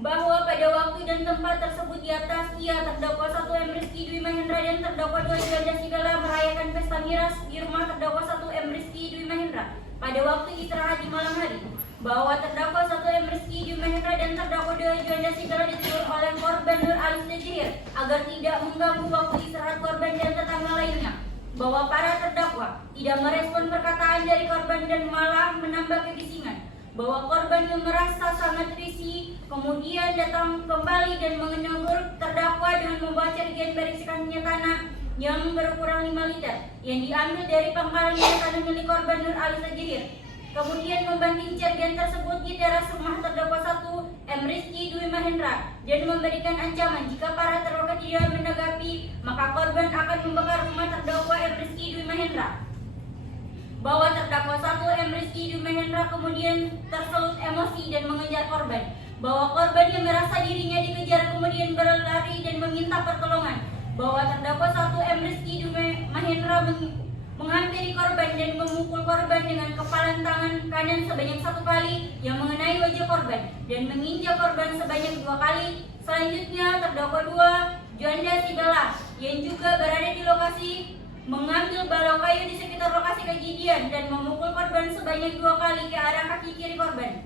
Bahwa pada waktu dan tempat tersebut di atas, ia terdakwa 1 M. Rizky Dwi Mahendra dan terdakwa 2 Juanda Sigala merayakan pesta miras di rumah terdakwa 1 M. Rizky Dwi Mahendra pada waktu istirahat di malam hari. Bahwa terdakwa 1 M. Rizky Dwi Mahendra dan terdakwa 2 Juanda Sigala ditegur oleh korban Nur Alis Dejahir agar tidak mengganggu waktu istirahat korban dan tetangga lainnya. Bahwa para terdakwa tidak merespon perkataan dari korban dan malah menambah kebisingan. Bahwa korban yang merasa sangat risih kemudian datang kembali dan menegur terdakwa dengan membawa cerigian berisikan minyak tanah yang berukuran 5 liter yang diambil dari pangkalan minyak tanah milik korban Nur Alis Dejahir. Kemudian membanting cerigian tersebut di teras rumah terdakwa 1 M. Rizky Dwi Mahendra dan memberikan ancaman jika para terdakwa tidak menanggapi maka korban akan membakar rumah terdakwa M. Rizky Dwi Mahendra. Bahwa terdakwa 1 M. Rizky Dwi Mahendra kemudian tersulut emosi dan mengejar korban. Bahwa korban yang merasa dirinya dikejar kemudian berlari dan meminta pertolongan. Bahwa terdakwa 1 M. Rizky Dwi Mahendra menghampiri korban dan memukul korban dengan kepalan tangan kanan sebanyak 1 kali yang mengenai wajah korban dan menginjak korban sebanyak 2 kali. Selanjutnya terdakwa 2 Juanda Sigala yang juga berada di lokasi mengambil balok kayu di sekitar lokasi kejadian dan memukul korban sebanyak 2 kali ke arah kaki kiri korban.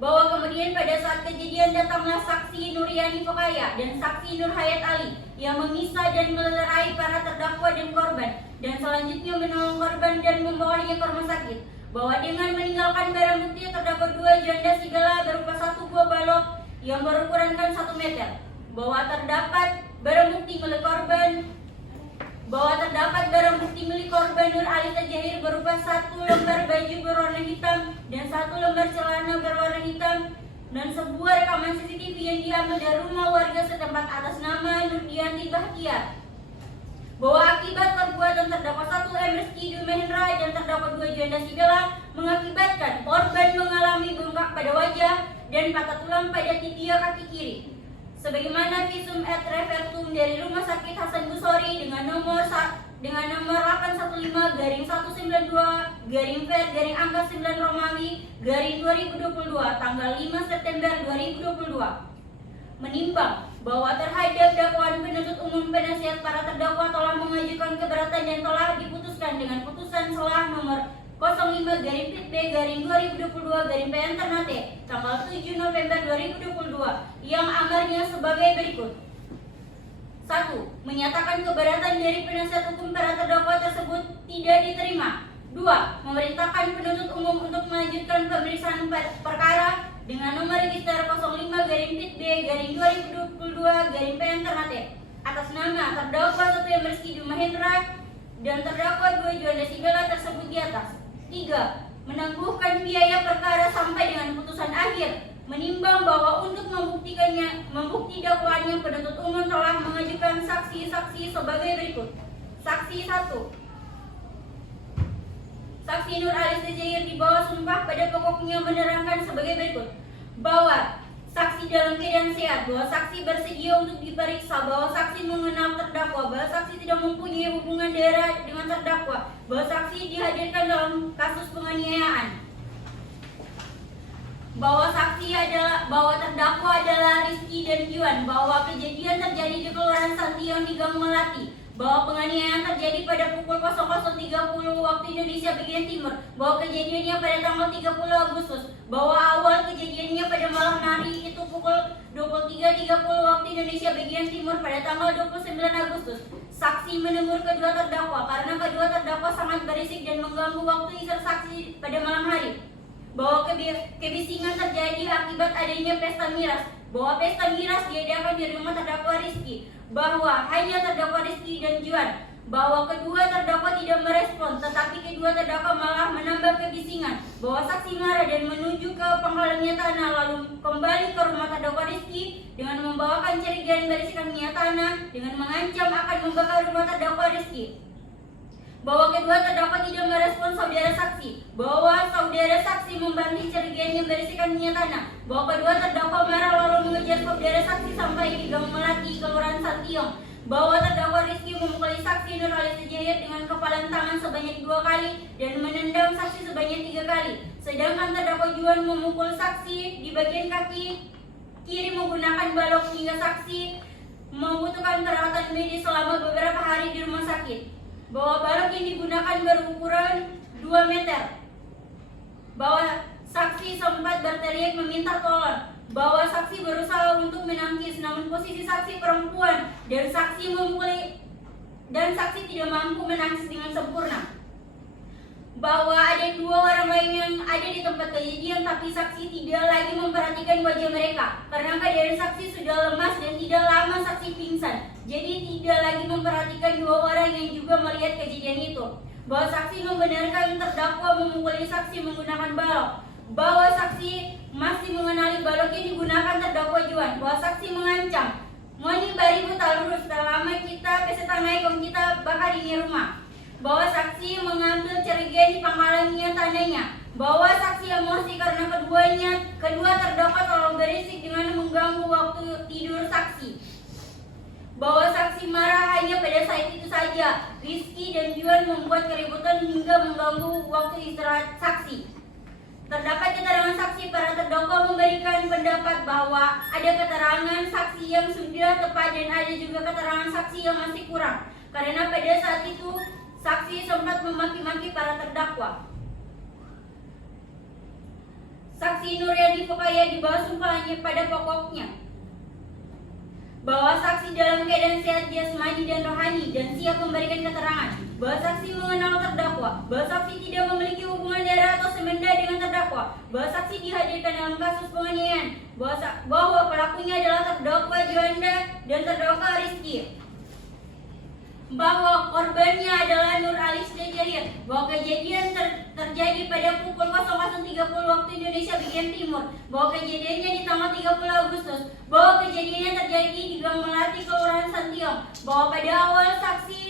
Bahwa kemudian pada saat kejadian datanglah saksi Nuriani Fokaya dan saksi Nur Hayat Ali yang mengisah dan melerai para terdakwa dan korban dan selanjutnya menolong korban dan membawanya ke rumah sakit. Bahwa dengan meninggalkan barang bukti terdakwa 2 Juanda Sigala berupa 1 buah balok yang berukuran 1 meter. Bahwa terdapat barang bukti milik korban Nur Alis Dejahir berupa 1 lembar baju berwarna hitam dan 1 lembar celana berwarna hitam dan sebuah rekaman CCTV yang diambil dari rumah warga setempat atas nama Nurdianti Bahtiar. Bahwa akibat perbuatan terdakwa 1 M. Rizky Dwi Mahendra dan terdakwa 2 Juanda Sigala mengakibatkan korban mengalami bengkak pada wajah dan patah tulang pada tibia kaki kiri. Sebagaimana visum et repertum dari Rumah Sakit Hasan Busori dengan nomor 815-9-ver-9 tanggal 5 September 2022. Menimbang bahwa terhadap dakwaan penuntut umum penasihat para terdakwa telah mengajukan keberatan dan telah diputuskan dengan putusan selah nomor 05-B-2022-PN Ternate tanggal 7 November 2022 yang amarnya sebagai berikut. 1. Menyatakan keberatan dari penasihat hukum para terdakwa tersebut tidak diterima. 2. Memerintahkan penuntut umum untuk melanjutkan pemeriksaan perkara dengan nomor register 05-B-2022-PN Ternate atas nama terdakwa 1 M. Rizky Dwi Mahendra dan terdakwa 2 Juanda Sigala tersebut di atas. 3. Menangguhkan biaya perkara sampai dengan putusan akhir. Menimbang bahwa untuk membukti dakwaannya penuntut umum telah mengajukan saksi-saksi sebagai berikut. Saksi 1. Saksi Nur Alis Dejahir di bawah sumpah pada pokoknya menerangkan sebagai berikut. Bahwa saksi dalam keadaan sehat, bahwa saksi bersedia untuk diperiksa, bahwa saksi mengenal terdakwa, bahwa saksi tidak mempunyai hubungan darah dengan terdakwa, bahwa saksi dihadirkan dalam kasus penganiayaan, bahwa terdakwa adalah Rizky dan Juan, bahwa kejadian terjadi di Kelurahan Santiang di Gang Melati, bahwa penganiayaan terjadi pada pukul 00.30 waktu Indonesia bagian timur, bahwa kejadiannya pada tanggal 30 Agustus, bahwa awal kejadiannya pada malam hari itu pukul 23.30 waktu Indonesia bagian timur pada tanggal 29 Agustus. Saksi menegur kedua terdakwa karena kedua terdakwa sangat berisik dan mengganggu waktu saksi pada malam hari, bahwa kebisingan terjadi akibat adanya pesta miras, bahwa pesta miras diadakan di rumah terdakwa Rizky, bahwa hanya terdakwa Rizky dan Juan, bahwa kedua terdakwa tidak merespon, tetapi kedua terdakwa malah menambah kebisingan, bahwa saksi marah dan menuju ke penghalangnya tanah lalu kembali ke rumah terdakwa Rizky dengan membawakan cerigan berisikan minyak tanah dengan mengancam akan membakar rumah terdakwa Rizky, bahwa kedua terdakwa tidak merespon saudara saksi, bahwa saudara saksi membanting cerigan yang berisikan minyak tanah, bahwa kedua terdakwa marah lalu mengejar saudara saksi sampai di Gang Melati, Kelurahan Santiong, bahwa terdakwa Rizky memukuli saksi Nurhalis Sejahir dengan kepalan tangan sebanyak 2 kali dan menendang saksi sebanyak 3 kali, sedangkan terdakwa Juan memukul saksi di bagian kaki kiri menggunakan balok hingga saksi membutuhkan perawatan medis selama beberapa hari di rumah sakit, bahwa balok yang digunakan berukuran 2 meter, bahwa saksi sempat berteriak meminta tolong, bahwa saksi berusaha untuk menangkis namun posisi saksi perempuan dan saksi tidak mampu menangkis dengan sempurna, bahwa ada 2 orang lain yang ada di tempat kejadian tapi saksi tidak lagi memperhatikan wajah mereka karena keadaan saksi sudah lemas dan tidak lama saksi pingsan, jadi tidak lagi memperhatikan 2 orang yang juga melihat kejadian itu, bahwa saksi membenarkan terdakwa memukuli saksi menggunakan balok, bahwa saksi masih mengenali balok yang digunakan terdakwa Juan, bahwa saksi mengancam, "Ngoni bari buta lurus, lama kita pesetangai kong kita bakar ini rumah," bahwa saksi mengambil cerigan di penghalangnya tandanya, bahwa saksi emosi karena kedua terdakwa terlalu berisik dengan mengganggu waktu tidur saksi, bahwa saksi marah hanya pada saat itu saja. Rizky dan Juan membuat keributan hingga mengganggu waktu istirahat saksi. Terdapat keterangan saksi para terdakwa memberikan pendapat bahwa ada keterangan saksi yang sudah tepat dan ada juga keterangan saksi yang masih kurang karena pada saat itu saksi sempat memaki-maki para terdakwa. Saksi Nuryadi Pokaya di bawah sumpahnya pada pokoknya bahwa saksi dalam keadaan sehat jasmani dan rohani dan siap memberikan keterangan, bahwa saksi mengenal terdakwa, bahwa saksi tidak memiliki hubungan darah atau semenda dengan terdakwa, bahwa saksi dihadirkan dalam kasus penganiayaan, bahwa pelakunya adalah terdakwa Juanda dan terdakwa Rizky, bahwa korbannya adalah Nurhalis Sejahir, bahwa kejadian terjadi pada pukul 00.30 waktu Indonesia bagian timur, bahwa kejadiannya di tanggal 30 Agustus, bahwa kejadiannya terjadi di Gang Melati, Kelurahan Santiong, bahwa pada awalnya saksi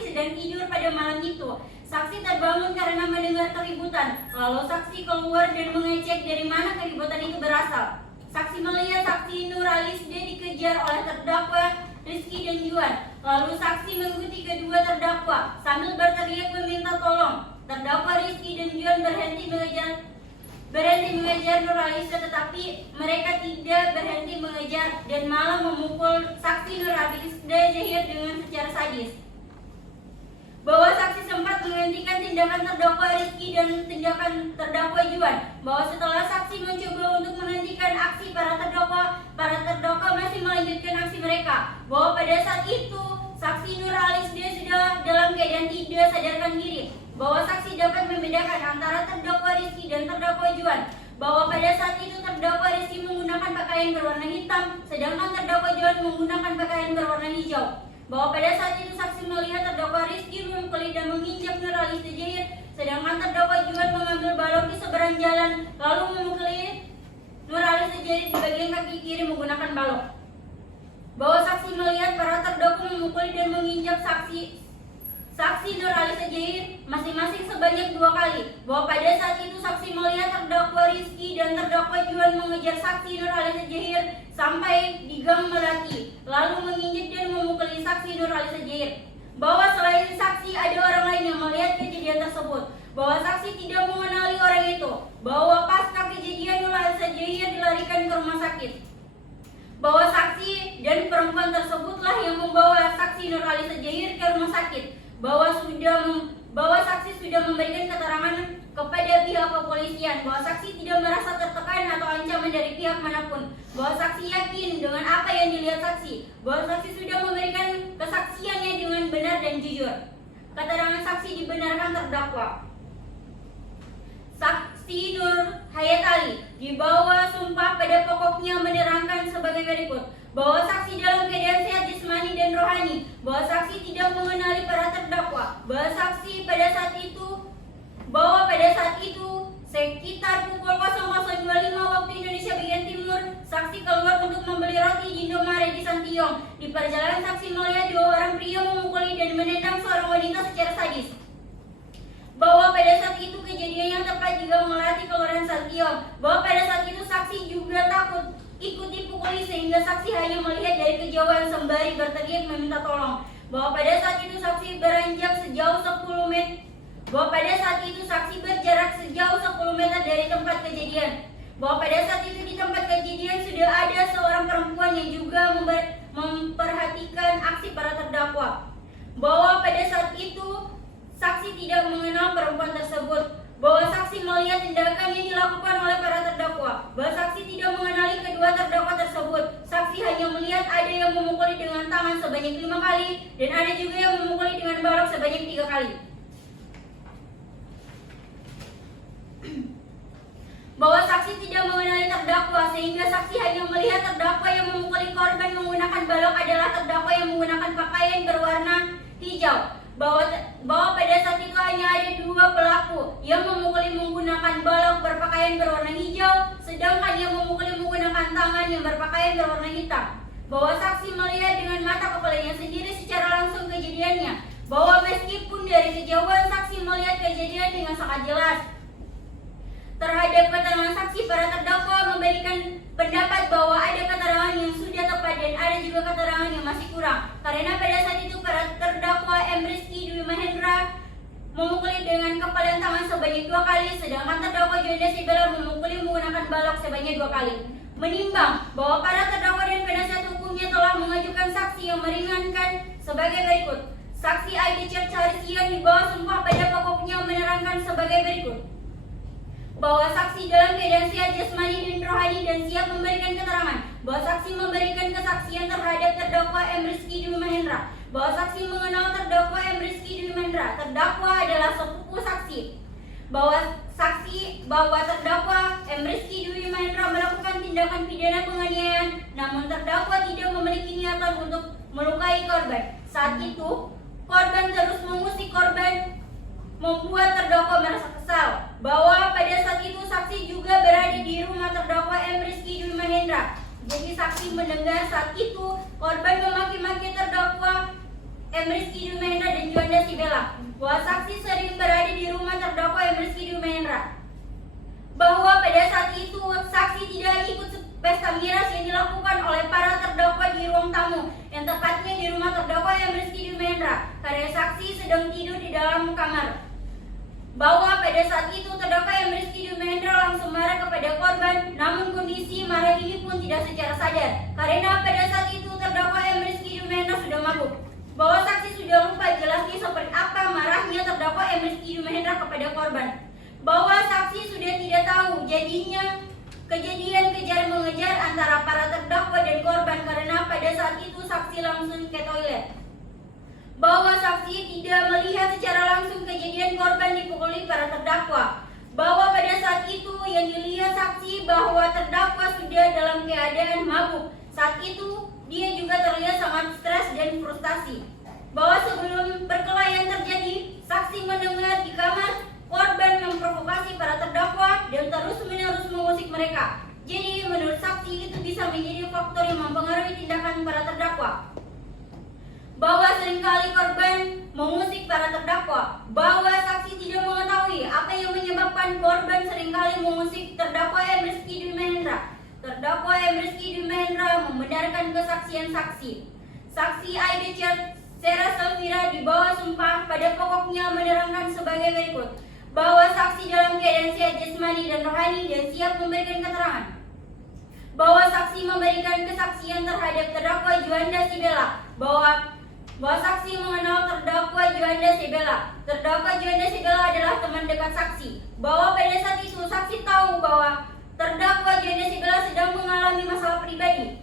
sedang tidur pada malam itu. Saksi terbangun karena mendengar keributan, lalu saksi keluar dan mengecek dari mana keributan itu berasal. Saksi melihat saksi Nurhalis dikejar oleh terdakwa Rizky dan Juan. Lalu saksi mengikuti kedua terdakwa sambil berteriak meminta tolong. Terdakwa Rizky dan Juan berhenti mengejar Nurhalis, tetapi mereka tidak berhenti mengejar dan malah memukul saksi Nurhalis Sejahir dengan secara sadis. Bahwa saksi sempat menghentikan tindakan terdakwa Rizky dan tindakan terdakwa Juan, bahwa setelah saksi mencoba untuk menghentikan aksi para terdakwa masih melanjutkan aksi mereka, bahwa pada saat itu saksi Nurhalis sudah dalam keadaan tidak sadarkan diri, bahwa saksi dapat membedakan antara terdakwa Rizky dan terdakwa Juan, bahwa pada saat itu terdakwa Rizky menggunakan pakaian berwarna hitam sedangkan terdakwa Juan menggunakan pakaian berwarna hijau, bahwa pada saat itu saksi melihat terdakwa Rizky memukuli dan menginjak Nurhalis Sejahir, sedangkan terdakwa Juan mengambil balok di seberang jalan lalu memukuli Nurhalis Sejahir di bagian kaki kiri menggunakan balok, bahwa saksi melihat para terdakwa memukuli dan menginjak saksi Nurhalis Sejahir masing-masing sebanyak 2 kali, bahwa pada saat itu saksi melihat terdakwa Rizky dan terdakwa Juan mengejar saksi Nurhalis Sejahir sampai di Gang Melati lalu menginjak dan memukuli saksi Nurhalis Sejahir, bahwa selain saksi ada orang lain yang melihat kejadian tersebut, bahwa saksi tidak mengenali orang itu, bahwa pasca kejadian Nurhalis Sejahir dilarikan ke rumah sudah memberikan keterangan kepada pihak kepolisian bahwa saksi tidak merasa tertekan atau ancaman dari pihak manapun, bahwa saksi yakin dengan apa yang dilihat saksi, bahwa saksi sudah memberikan kesaksiannya dengan benar dan jujur. Keterangan saksi dibenarkan terdakwa. Saksi Nur Hayat Ali di bawah sumpah pada pokoknya menerangkan sebagai berikut, bahwa saksi dalam keadaan sehat jasmani dan rohani, bahwa saksi tidak mengenali para terdakwa, bahwa pada saat itu sekitar pukul 00.25 waktu Indonesia bagian timur, saksi keluar untuk membeli roti di Indomaret di Santiong. Di perjalanan saksi melihat 2 orang pria memukuli dan menendang seorang wanita secara sadis. Bahwa pada saat itu kejadian yang tepat juga melatih kelurahan Santiong. Bahwa pada saat itu saksi juga takut ikut dipukuli sehingga saksi hanya melihat dari kejauhan sembari berteriak meminta tolong. Bahwa pada saat itu saksi beranjak sejauh 10 meter. Bahwa pada saat itu saksi berjarak sejauh 10 meter dari tempat kejadian. Bahwa pada saat itu di tempat kejadian sudah ada seorang perempuan yang juga memperhatikan aksi para terdakwa. Bahwa pada saat itu saksi tidak mengenal perempuan tersebut. Bahwa saksi melihat tindakan yang dilakukan oleh para terdakwa. Bahwa saksi tidak mengenali kedua terdakwa tersebut. Saksi hanya melihat ada yang memukuli dengan tangan sebanyak 5 kali dan ada juga yang memukuli dengan balok sebanyak 3 kali. Bahwa saksi tidak mengenali terdakwa sehingga saksi hanya melihat terdakwa yang memukuli korban menggunakan balok adalah terdakwa yang menggunakan pakaian berwarna hijau. Bahwa pada saat itu hanya ada 2 pelaku yang memukuli menggunakan balok berpakaian berwarna hijau, sedangkan yang memukuli menggunakan tangan yang berpakaian berwarna hitam. Bahwa saksi melihat dengan mata kepalanya sendiri secara langsung kejadiannya. Bahwa meskipun dari kejauhan saksi melihat kejadian dengan sangat jelas. Terhadap keterangan saksi, para terdakwa memberikan pendapat bahwa ada keterangan yang sudah tepat dan ada juga keterangan yang masih kurang. Karena pada saat itu para terdakwa M. Rizky Dwi Mahendra memukuli dengan kepala dan tangan sebanyak 2 kali, sedangkan terdakwa Juanda Sibela memukuli menggunakan balok sebanyak 2 kali. Menimbang bahwa para terdakwa dan penasihat hukumnya telah mengajukan saksi yang meringankan sebagai berikut. Saksi Aida Charsian di bawah sumpah pada pokoknya menerangkan sebagai berikut, bahwa saksi dalam keadaan sehat jasmani dan rohani dan siap memberikan keterangan. Bahwa saksi memberikan kesaksian terhadap terdakwa M. Rizky Dwi Mahendra. Bahwa saksi mengenal terdakwa M. Rizky Dwi Mahendra. Terdakwa adalah sepupu saksi. Bahwa terdakwa M. Rizky Dwi Mahendra melakukan tindakan pidana penganiayaan, namun terdakwa tidak memiliki niatan untuk melukai korban. Saat itu, korban terus mengusik korban, membuat terdakwa merasa kesal. Bahwa pada saat itu saksi juga berada di rumah terdakwa M. Rizky Dwi Mahendra. Jadi saksi mendengar saat itu korban memaki-maki terdakwa M. Rizky Dwi Mahendra dan Juanda Sibela. Bahwa saksi sering berada di rumah terdakwa M. Rizky Dwi Mahendra. Bahwa pada saat itu saksi tidak ikut pesta miras yang dilakukan oleh para terdakwa di ruang tamu, yang tepatnya di rumah terdakwa M. Rizky Dwi Mahendra, karena saksi sedang tidur di dalam kamar. Bahwa pada saat itu terdakwa M. Rizky Dwi Mahendra langsung marah kepada korban, namun kondisi marah ini pun tidak secara sadar, karena pada saat itu terdakwa M. Rizky Dwi Mahendra sudah mabuk. Bahwa saksi sudah lupa jelasnya seperti apa marahnya terdakwa M. Rizky Dwi Mahendra kepada korban. Bahwa saksi sudah tidak tahu jadinya kejadian kejar-mengejar antara para terdakwa dan korban karena pada saat itu saksi langsung ke toilet. Bahwa saksi tidak melihat secara langsung kejadian korban dipukuli para terdakwa. Bahwa pada saat itu yang dilihat saksi bahwa terdakwa sudah dalam keadaan mabuk. Saat itu dia juga terlihat sangat stres dan frustasi. Bahwa sebelum perkelahian terjadi, saksi mendengar di kamar korban memprovokasi para terdakwa dan terus-menerus mengusik mereka. Jadi menurut saksi itu bisa menjadi faktor yang mempengaruhi tindakan para terdakwa. Bahwa seringkali korban mengusik para terdakwa. Bahwa saksi tidak mengetahui apa yang menyebabkan korban seringkali mengusik terdakwa M. Rizky Dwi Mahendra. Terdakwa M. Rizky Dwi Mahendra membenarkan kesaksian saksi. Saksi Aida Sera Selvira di bawah sumpah pada pokoknya menerangkan sebagai berikut, bahwa saksi dalam keadaan sehat jasmani dan rohani dan siap memberikan keterangan. Bahwa saksi memberikan kesaksian terhadap terdakwa Juanda Sibela. Bahwa bahwa saksi mengenal terdakwa Juanda Sibela. Terdakwa Juanda Sibela adalah teman dekat saksi. Bahwa pada saat itu saksi tahu bahwa terdakwa Juanda Sibela sedang mengalami masalah pribadi.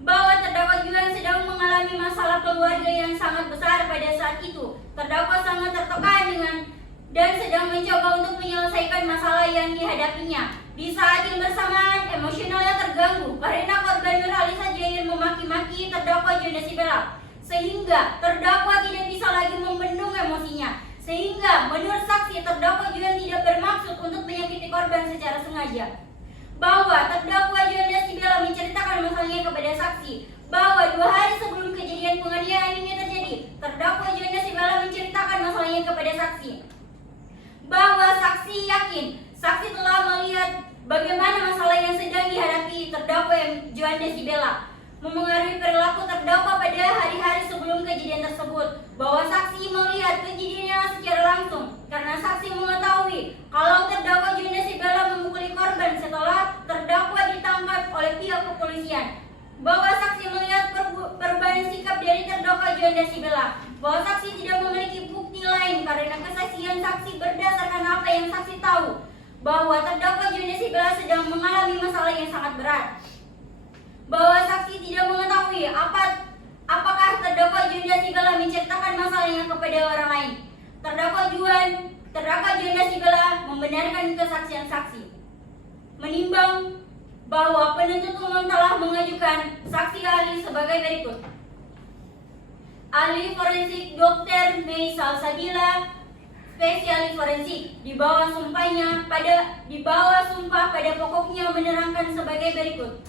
Bahwa terdakwa Juanda sedang mengalami masalah keluarga yang sangat besar pada saat itu. Terdakwa sangat tertekan dan sedang mencoba untuk menyelesaikan masalah yang dihadapinya. Di saat yang bersamaan, emosionalnya terganggu karena korban Nur Alisa Jair memaki-maki terdakwa Juanda Sibela, sehingga terdakwa tidak bisa lagi membendung emosinya. Sehingga menurut saksi, terdakwa Juanda tidak bermaksud untuk menyakiti korban secara sengaja. Bahwa terdakwa Juanda Sibela menceritakan masalahnya kepada saksi, bahwa 2 hari sebelum kejadian penganiayaan ini terjadi, terdakwa Juanda Sibela menceritakan masalahnya kepada saksi. Bahwa saksi yakin saksi telah melihat bagaimana masalah yang sedang dihadapi terdakwa Juanda Sibela memengaruhi perilaku terdakwa pada hari-hari sebelum kejadian tersebut. Bahwa saksi melihat kejadiannya secara langsung karena saksi mengetahui kalau terdakwa Juanda Sibela memukuli korban setelah terdakwa ditangkap oleh pihak kepolisian. Bahwa saksi melihat perubahan sikap dari terdakwa Juanda Sibela. Bahwa saksi tidak memiliki bukti lain karena kesaksian saksi berdasarkan apa yang saksi tahu, bahwa terdakwa Juanda Sibela sedang mengalami masalah yang sangat berat. Bahwa saksi tidak mengetahui apakah terdakwa Juanda Sibela menceritakan masalahnya kepada orang lain. Terdakwa Juanda Sibela membenarkan kesaksian saksi. Menimbang bahwa penuntut umum telah mengajukan saksi ahli sebagai berikut. Ahli forensik Dr. Mei Salsabila, spesialis forensik, di bawah sumpah pada pokoknya menerangkan sebagai berikut.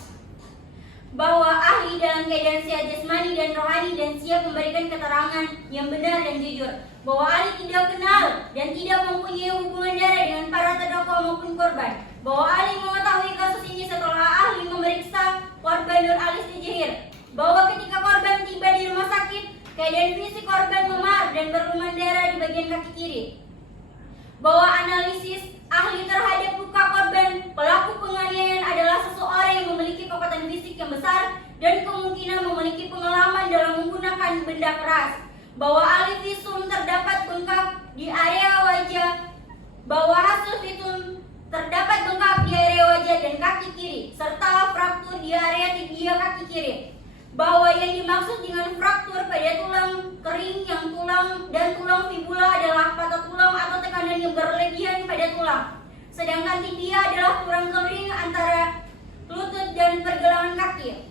Bahwa ahli dalam keadaan sehat jasmani dan rohani dan siap memberikan keterangan yang benar dan jujur. Bahwa ahli tidak kenal dan tidak mempunyai hubungan darah dengan para terdakwa maupun korban. Bahwa ahli mengetahui kasus ini setelah ahli memeriksa korban Nur Alisa Jair. Bahwa ketika korban tiba di rumah sakit, keadaan fisik korban memar dan berlumuran darah di bagian kaki kiri. Bahwa analisis ahli terhadap luka korban pelaku penganiayaan adalah seseorang yang memiliki kekuatan fisik yang besar dan kemungkinan memiliki pengalaman dalam menggunakan benda keras. Bahwa ahli visum terdapat bengkak di area wajah. Bahwa hasil visum terdapat bengkak di area wajah dan kaki kiri serta fraktur di area tibia kaki kiri. Bahwa yang dimaksud dengan fraktur pada tulang kering dan tulang fibula adalah patah tulang atau tekanan yang berlebihan pada tulang. Sedangkan tibia adalah tulang kering antara lutut dan pergelangan kaki.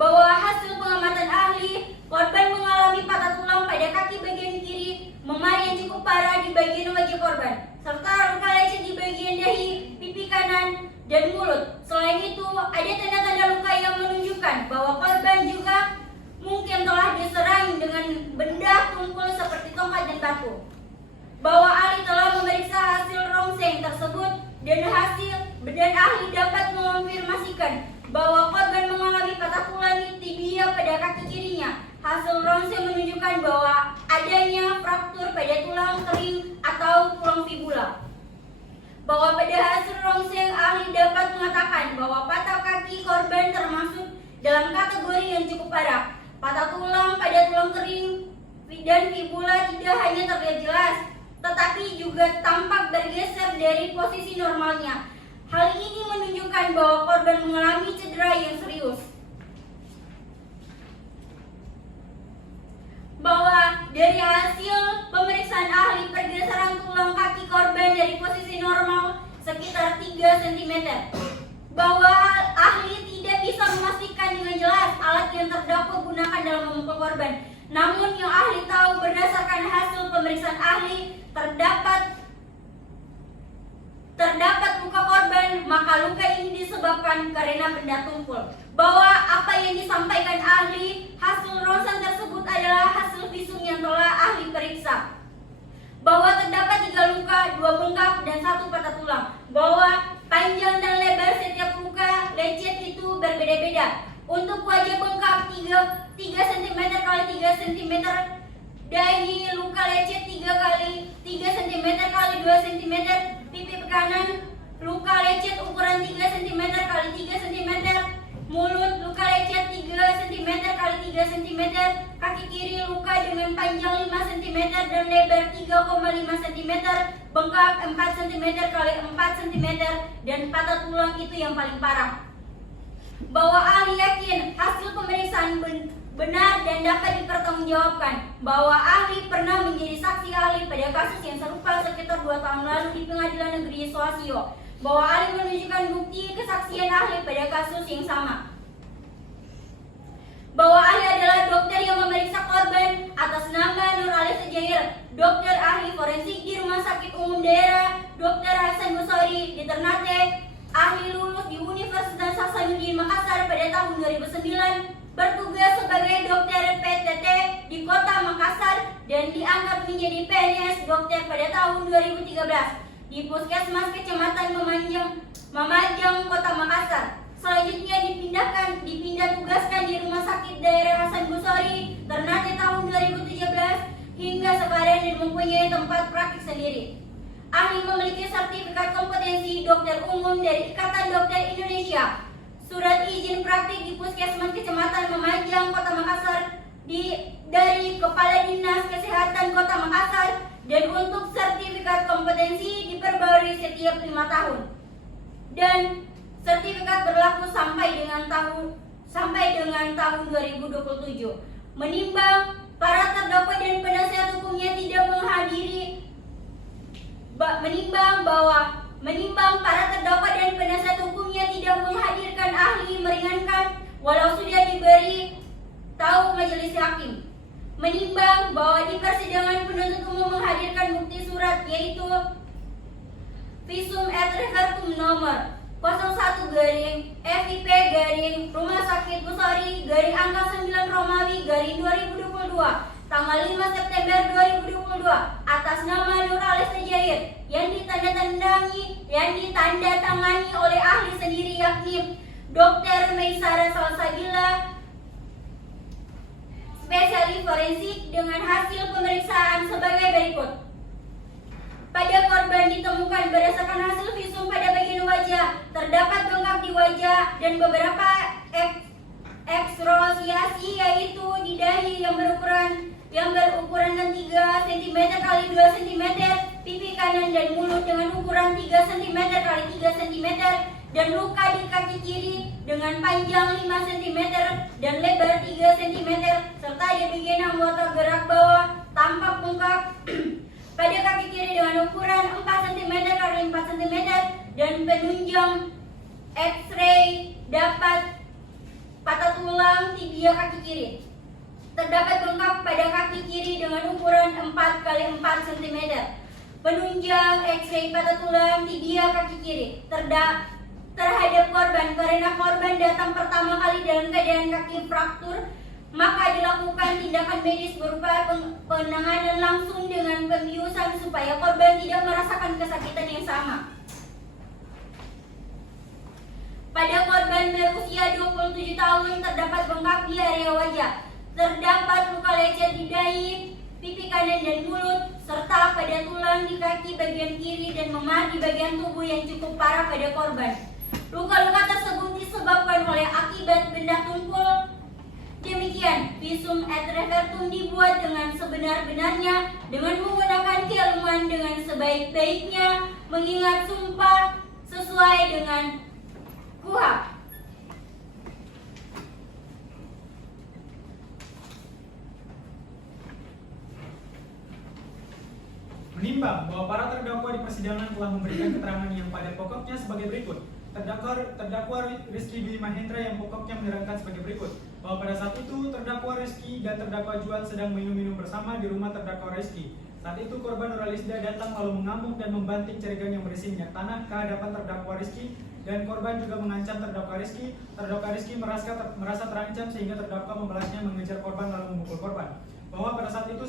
Bahwa hasil pengamatan ahli, korban mengalami patah tulang pada kaki bagian kiri, memar yang cukup parah di bagian wajah korban, serta luka lecet di bagian dahi, pipi kanan, dan mulut. Selain itu, ada tanda-tanda luka yang menunjukkan bahwa korban juga mungkin telah diserang dengan benda tumpul seperti tongkat dan batu. Bahwa ahli telah memeriksa hasil rongseng tersebut dan ahli dapat mengonfirmasikan bahwa korban mengalami patah tulang di tibia pada kaki kirinya. Hasil rongseng menunjukkan bahwa adanya fraktur pada tulang kering atau tulang fibula. Bahwa pada hasil rongseng ahli dapat mengatakan bahwa patah kaki korban termasuk dalam kategori yang cukup parah. Patah tulang pada tulang kering dan fibula tidak hanya terlihat jelas, tetapi juga tampak bergeser dari posisi normalnya. Hal ini menunjukkan bahwa korban mengalami cedera yang serius. Bahwa dari hasil pemeriksaan ahli, pergeseran tulang kaki korban dari posisi normal sekitar 3 cm. Bahwa ahli tidak bisa memastikan dengan jelas alat yang terdakwa gunakan dalam memukul korban. Namun yang ahli tahu berdasarkan hasil pemeriksaan ahli terdapat luka korban, maka luka ini disebabkan karena benda tumpul. Bahwa apa yang disampaikan ahli, hasil rongseng tersebut adalah hasil visum yang telah ahli periksa. Bahwa terdapat 3 luka, 2 bengkak, dan 1 patah tulang. Bahwa panjang dan lebar setiap luka lecet itu berbeda-beda. Untuk wajah bengkak 3 cm x 3 cm, dahi luka lecet 3 cm x 2 cm, pipi kanan luka lecet ukuran 3 cm x 3 cm, mulut luka lecet 3 cm kali 3 cm, kaki kiri luka dengan panjang 5 cm dan lebar 3,5 cm, bengkak 4 cm kali 4 cm, dan patah tulang itu yang paling parah. Bahwa ahli yakin hasil pemeriksaan benar dan dapat dipertanggungjawabkan bahwa ahli pernah menjadi saksi ahli pada kasus yang serupa sekitar 2 tahun lalu di Pengadilan Negeri Soasio, bahwa ahli menunjukkan bukti kesaksian ahli pada kasus yang sama, bahwa ahli adalah dokter yang memeriksa korban atas nama Nuraliza Jair, dokter ahli forensik di Rumah Sakit Umum Daerah Dr. Hasan Busori di Ternate, ahli lulus di Universitas Hasanuddin Makassar pada tahun 2009, bertugas sebagai dokter PTT di Kota Makassar dan diangkat menjadi PNS dokter pada tahun 2013 di Puskesmas Kecamatan Mamajang Kota Makassar. Selanjutnya dipindah tugaskan di Rumah Sakit Daerah Hasan Busori Ternate tahun 2017 hingga sekarang dan mempunyai tempat praktik sendiri. Ahli memiliki sertifikat kompetensi dokter umum dari Ikatan Dokter Indonesia, surat izin praktik di Puskesmas Kecamatan Mamajang Kota Makassar dari Kepala Dinas Kesehatan Kota Makassar, dan untuk sertifikat kompetensi diperbarui setiap 5 tahun. Dan sertifikat berlaku sampai dengan tahun 2027. Menimbang para terdakwa dan penasihat hukumnya tidak menimbang para terdakwa dan penasihat hukumnya tidak menghadirkan ahli meringankan walau sudah diberi tahu majelis hakim. Menimbang bahwa di persidangan penuntut umum menghadirkan bukti surat yaitu visum et repertum nomor 01/FIP/ Rumah Sakit Busori /angka 9 Romawi /2022 tanggal 5 September 2022 atas nama Nuraliza Jair yang ditandatangani oleh ahli sendiri yakni Dr. Meisara Salsabila, spesialis forensik, dengan hasil pemeriksaan sebagai berikut. Pada korban ditemukan berdasarkan hasil visum pada bagian wajah terdapat bengkak di wajah dan beberapa eksrosiasi yaitu di dahi yang berukuran 3 cm kali 2 cm, pipi kanan dan mulut dengan ukuran 3 cm kali 3 cm, dan luka di kaki kiri dengan panjang 5 cm dan lebar 3 cm, serta di bagian anggota gerak bawah tampak bengkak pada kaki kiri dengan ukuran 4 cm kali 4 cm, dan penunjang X-ray dapat patah tulang tibia kaki kiri. Terdapat bengkak pada kaki kiri dengan ukuran 4 kali 4 cm. Penunjang X-ray patah tulang tibia kaki kiri terhadap korban karena korban datang pertama kali dalam keadaan kaki fraktur, maka dilakukan tindakan medis berupa penanganan langsung dengan pembiusan supaya korban tidak merasakan kesakitan yang sama. Pada korban berusia 27 tahun terdapat bengkak di area wajah. Terdapat luka lecet di dahi, pipi kanan dan mulut, serta pada tulang di kaki bagian kiri dan memar di bagian tubuh yang cukup parah pada korban. Luka-luka tersebut disebabkan oleh akibat benda tumpul. Demikian, visum et repertum dibuat dengan sebenar-benarnya dengan menggunakan keilmuan dengan sebaik-baiknya, mengingat sumpah sesuai dengan KUHP. Menimbang bahwa para terdakwa di persidangan telah memberikan keterangan yang pada pokoknya sebagai berikut. Terdakwa Rizky Dwi Mahendra yang pokoknya menerangkan sebagai berikut, bahwa pada saat itu terdakwa Rizky dan terdakwa Juan sedang minum-minum bersama di rumah terdakwa Rizky. Saat itu korban Nuraliza datang lalu mengamuk dan membanting cerigan yang berisi minyak tanah ke hadapan terdakwa Rizky, dan korban juga mengancam terdakwa Rizky. Terdakwa Rizky merasa terancam sehingga terdakwa membalasnya mengejar korban lalu memukul korban. Bahwa pada saat itu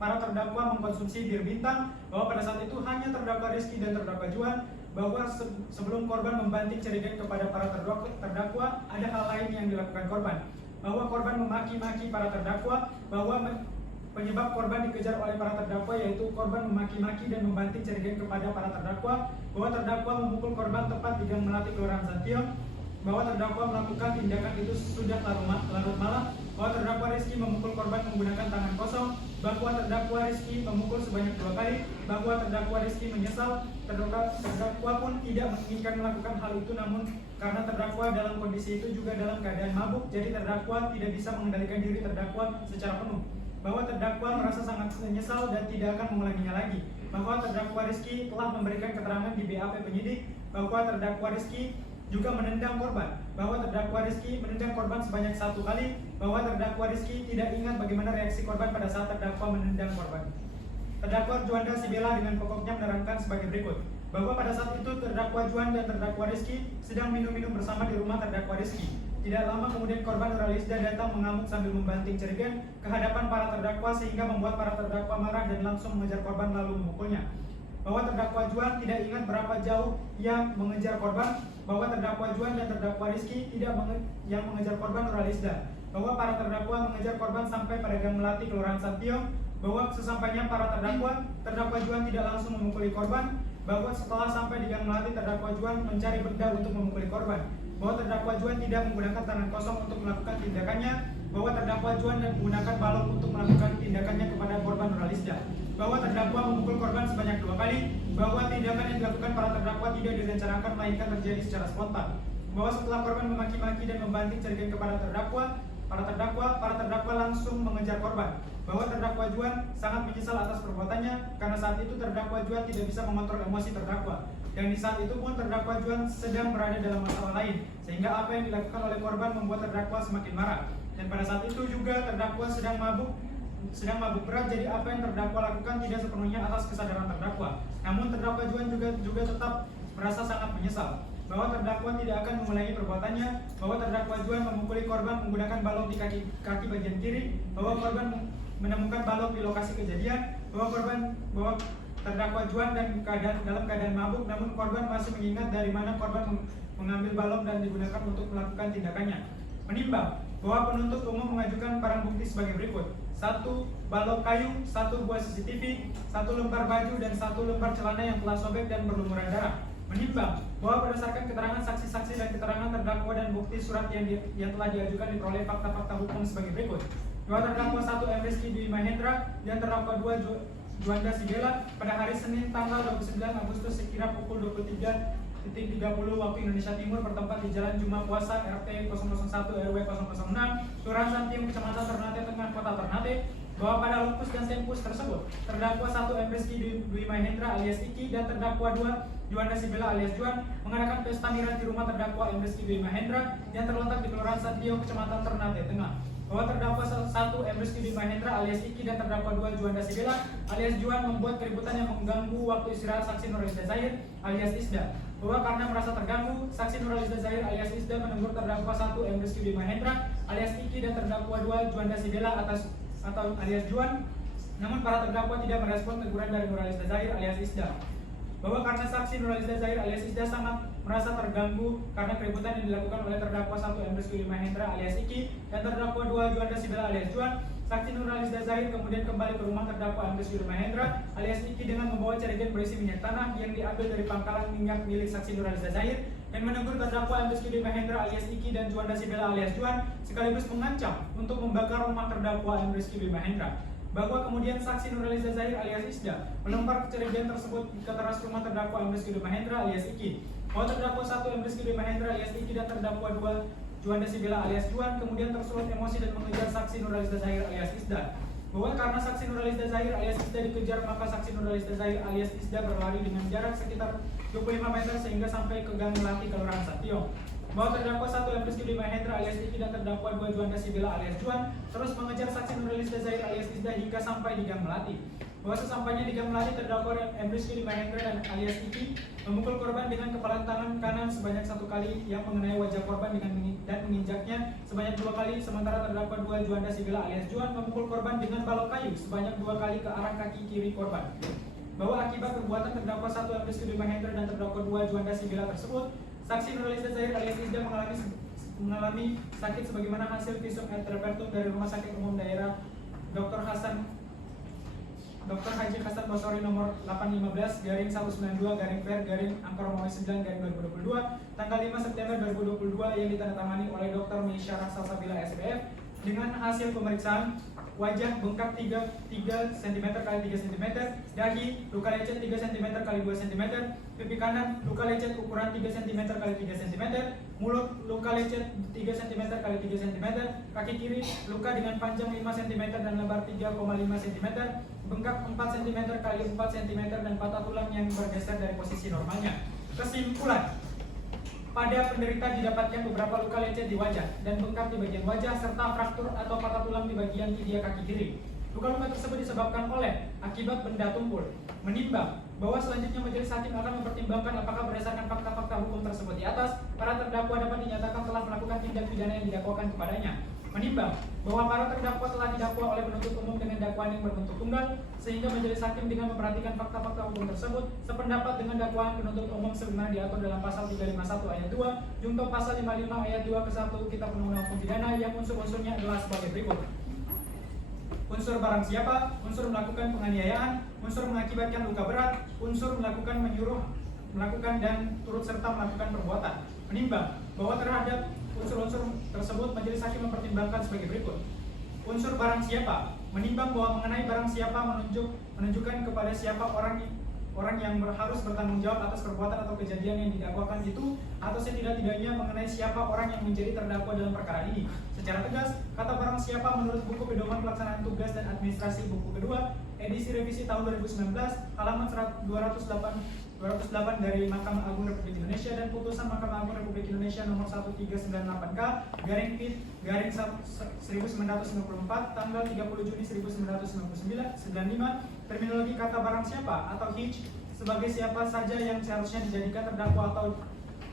para terdakwa mengkonsumsi bir bintang, bahwa pada saat itu hanya terdakwa Rizky dan terdakwa Juan, bahwa sebelum korban membanting cerigan kepada para terdakwa ada hal lain yang dilakukan korban, bahwa korban memaki-maki para terdakwa, bahwa penyebab korban dikejar oleh para terdakwa yaitu korban memaki-maki dan membanting cerigan kepada para terdakwa, bahwa terdakwa memukul korban tepat di Gang Melati Kelurahan Santiong, bahwa terdakwa melakukan tindakan itu sudah larut malam, bahwa terdakwa Rizky memukul korban menggunakan tangan kosong, bahwa terdakwa Rizky memukul sebanyak 2 kali, bahwa terdakwa Rizky menyesal, terdakwa pun tidak menginginkan melakukan hal itu, namun karena terdakwa dalam kondisi itu juga dalam keadaan mabuk, jadi terdakwa tidak bisa mengendalikan diri terdakwa secara penuh. Bahwa terdakwa merasa sangat menyesal dan tidak akan mengulanginya lagi. Bahwa terdakwa Rizky telah memberikan keterangan di BAP penyidik bahwa terdakwa Rizky juga menendang korban, bahwa terdakwa Rizky menendang korban sebanyak 1 kali, bahwa terdakwa Rizky tidak ingat bagaimana reaksi korban pada saat terdakwa menendang korban. Terdakwa Juanda Sibela dengan pokoknya menerangkan sebagai berikut, bahwa pada saat itu terdakwa Juan dan terdakwa Rizky sedang minum-minum bersama di rumah terdakwa Rizky. Tidak lama kemudian korban Nurhalizda datang mengamuk sambil membanting jerigen ke hadapan para terdakwa sehingga membuat para terdakwa marah dan langsung mengejar korban lalu memukulnya. Bahwa terdakwa Juan tidak ingat berapa jauh yang mengejar korban, bahwa terdakwa Juan dan terdakwa Rizky tidak yang mengejar korban Nurhalizda. Bahwa para terdakwa mengejar korban sampai pada Gang Melati Kelurahan Santiong, bahwa sesampainya para terdakwa Juan tidak langsung memukuli korban, bahwa setelah sampai di Gang Melati terdakwa Juan mencari benda untuk memukuli korban, bahwa terdakwa Juan tidak menggunakan tangan kosong untuk melakukan tindakannya, bahwa terdakwa Juan dan menggunakan balok untuk melakukan tindakannya kepada korban Nurhalizda, bahwa terdakwa memukul korban sebanyak 2 kali, bahwa tindakan yang dilakukan para terdakwa tidak direncanakan melainkan terjadi secara spontan, bahwa setelah korban memaki-maki dan membanting jerigen kepada para terdakwa langsung mengejar korban, bahwa terdakwa Juan sangat menyesal atas perbuatannya karena saat itu terdakwa Juan tidak bisa mengontrol emosi terdakwa. Dan di saat itu pun terdakwa Juan sedang berada dalam masalah lain, sehingga apa yang dilakukan oleh korban membuat terdakwa semakin marah. Dan pada saat itu juga terdakwa sedang mabuk berat, jadi apa yang terdakwa lakukan tidak sepenuhnya atas kesadaran terdakwa. Namun terdakwa Juan juga tetap merasa sangat menyesal, bahwa terdakwa tidak akan mengulangi perbuatannya, bahwa terdakwa Juan memukuli korban menggunakan balok di kaki bagian kiri, bahwa korban menemukan balok di lokasi kejadian, bahwa terdakwa Juan dalam keadaan mabuk, namun korban masih mengingat dari mana korban mengambil balok dan digunakan untuk melakukan tindakannya. Menimbang bahwa penuntut umum mengajukan barang bukti sebagai berikut: 1 balok kayu, 1 buah CCTV, 1 lembar baju, dan 1 lembar celana yang telah sobek dan berlumuran darah. Menimbang bahwa berdasarkan keterangan saksi-saksi dan keterangan terdakwa dan bukti surat yang telah diajukan diperoleh fakta-fakta hukum sebagai berikut: bahwa terdakwa 1 M. Rizky Dwi Mahendra dan terdakwa 2 Juanda Sibela pada hari Senin tanggal 29 Agustus sekira pukul 23.30 waktu Indonesia Timur bertempat di Jalan Juma Puasa RT 001 RW 006 Kelurahan Santiung Kecamatan Ternate Tengah Kota Ternate, bahwa pada lupus dan tempus tersebut terdakwa 1 M. Rizky Dwi Mahendra alias Iki dan terdakwa 2 Juanda Sibela alias Juan mengadakan pesta miras di rumah terdakwa M. Rizky Dwi Mahendra yang terletak di Kelurahan Santiung Kecamatan Ternate Tengah, bahwa terdakwa 1 M. Rizky Dwi Mahendra alias Iki dan terdakwa 2 Juanda Sibela alias Juan membuat keributan yang mengganggu waktu istirahat saksi Nurhalizda Zahir alias Isda, bahwa karena merasa terganggu, saksi Nurhalizda Zahir alias Isda menegur terdakwa 1 M. Rizky Dwi Mahendra alias Iki dan terdakwa 2 Juanda Sibela atau alias Juan, namun para terdakwa tidak merespon teguran dari Nurhalizda Zahir alias Isda, bahwa karena saksi Nurhalizda Zahir alias Isda sangat merasa terganggu karena keributan yang dilakukan oleh terdakwa 1 M. Rizky Dwi Mahendra alias Iki dan terdakwa 2 Juanda Sibela alias Juan, saksi Nurhalizda Zahir kemudian kembali ke rumah terdakwa M. Rizky Dwi Mahendra alias Iki dengan membawa jerigen berisi minyak tanah yang diambil dari pangkalan minyak milik saksi Nurhalizda Zahir dan menegur terdakwa M. Rizky Dwi Mahendra alias Iki dan Juanda Sibela alias Juan sekaligus mengancam untuk membakar rumah terdakwa M. Rizky Dwi Mahendra, bahwa kemudian saksi Nurhalizda Zahir alias Isda melempar jerigen tersebut ke teras rumah terdakwa M. Rizky Dwi Mahendra alias Iki, bahwa terdakwa 1 M. Rizky Dwi Mahendra alias Iki dan terdakwa 2 Juanda Sibela alias Juan kemudian tersulut emosi dan mengejar saksi Nurhalizda Zahir alias Isda, bahwa karena saksi Nurhalizda Zahir alias Isda dikejar maka saksi Nurhalizda Zahir alias Isda berlari dengan jarak sekitar 25 meter sehingga sampai ke Gang Melati Kelurahan Santiong, bahwa terdakwa 1 M. Rizky Dwi Mahendra alias Iki dan terdakwa 2 Juanda Sibela alias Juan terus mengejar saksi Nurhalizda Zahir alias Isda hingga sampai di Gang Melati, bahwa sesampainya di Gang Melati terdakwa M. Rizky Dwi Mahendra dan alias Iki memukul korban dengan kepala tangan kanan sebanyak 1 kali yang mengenai wajah korban dan menginjaknya sebanyak 2 kali, sementara terdakwa 2 Juanda Sibela alias Juan memukul korban dengan balok kayu sebanyak 2 kali ke arah kaki kiri korban, bahwa akibat perbuatan terdakwa 1 M. Rizky Dwi Mahendra dan terdakwa 2 Juanda Sibela tersebut, saksi Nurhalizda Zahir alias Isda mengalami sakit sebagaimana hasil visum et repertum dari Rumah Sakit Umum Daerah Dr. Dr. Haji Hasan Basori nomor 815/92/Fer/Angka 9/2022 tanggal 5 September 2022 yang ditandatangani oleh Dr. Misyarah Salsabila SPF dengan hasil pemeriksaan wajah bengkak 3 cm x 3 cm, dahi luka lecet 3 cm x 2 cm, pipi kanan luka lecet ukuran 3 cm x 3 cm, mulut luka lecet 3 cm x 3 cm, kaki kiri luka dengan panjang 5 cm dan lebar 3,5 cm, bengkak 4 cm x 4 cm dan patah tulang yang bergeser dari posisi normalnya. Kesimpulan, pada penderita didapatkan beberapa luka lecet di wajah dan bengkak di bagian wajah serta fraktur atau patah tulang di bagian tibia kaki kiri. Luka-luka tersebut disebabkan oleh akibat benda tumpul. Menimbang bahwa selanjutnya majelis hakim akan mempertimbangkan apakah berdasarkan fakta-fakta hukum tersebut di atas, para terdakwa dapat dinyatakan telah melakukan tindak pidana yang didakwakan kepadanya. Menimbang bahwa para terdakwa telah didakwa oleh penuntut umum dengan dakwaan yang berbentuk tunggal, sehingga majelis hakim dengan memperhatikan fakta-fakta hukum tersebut sependapat dengan dakwaan penuntut umum sebagaimana diatur dalam pasal 351 ayat 2 junto pasal 55 ayat 2 ke 1 Kitab Undang-Undang Hukum Pidana yang unsur-unsurnya adalah sebagai berikut. Unsur barang siapa, unsur melakukan penganiayaan, unsur mengakibatkan luka berat, unsur melakukan menyuruh melakukan dan turut serta melakukan perbuatan. Menimbang bahwa terhadap unsur-unsur tersebut majelis hakim mempertimbangkan sebagai berikut. Unsur barang siapa, menimbang bahwa mengenai barang siapa menunjukkan kepada siapa orang yang harus bertanggung jawab atas perbuatan atau kejadian yang didakwakan itu, atau setidak-tidaknya mengenai siapa orang yang menjadi terdakwa dalam perkara ini. Secara tegas, kata barang siapa menurut buku pedoman pelaksanaan tugas dan administrasi buku kedua edisi revisi tahun 2019 halaman 208 dari Mahkamah Agung Republik Indonesia dan putusan Mahkamah Agung Republik Indonesia nomor 1398K/Pit/1994 tanggal 30 Juni 1995 terminologi kata barang siapa atau hitch sebagai siapa saja yang seharusnya dijadikan terdakwa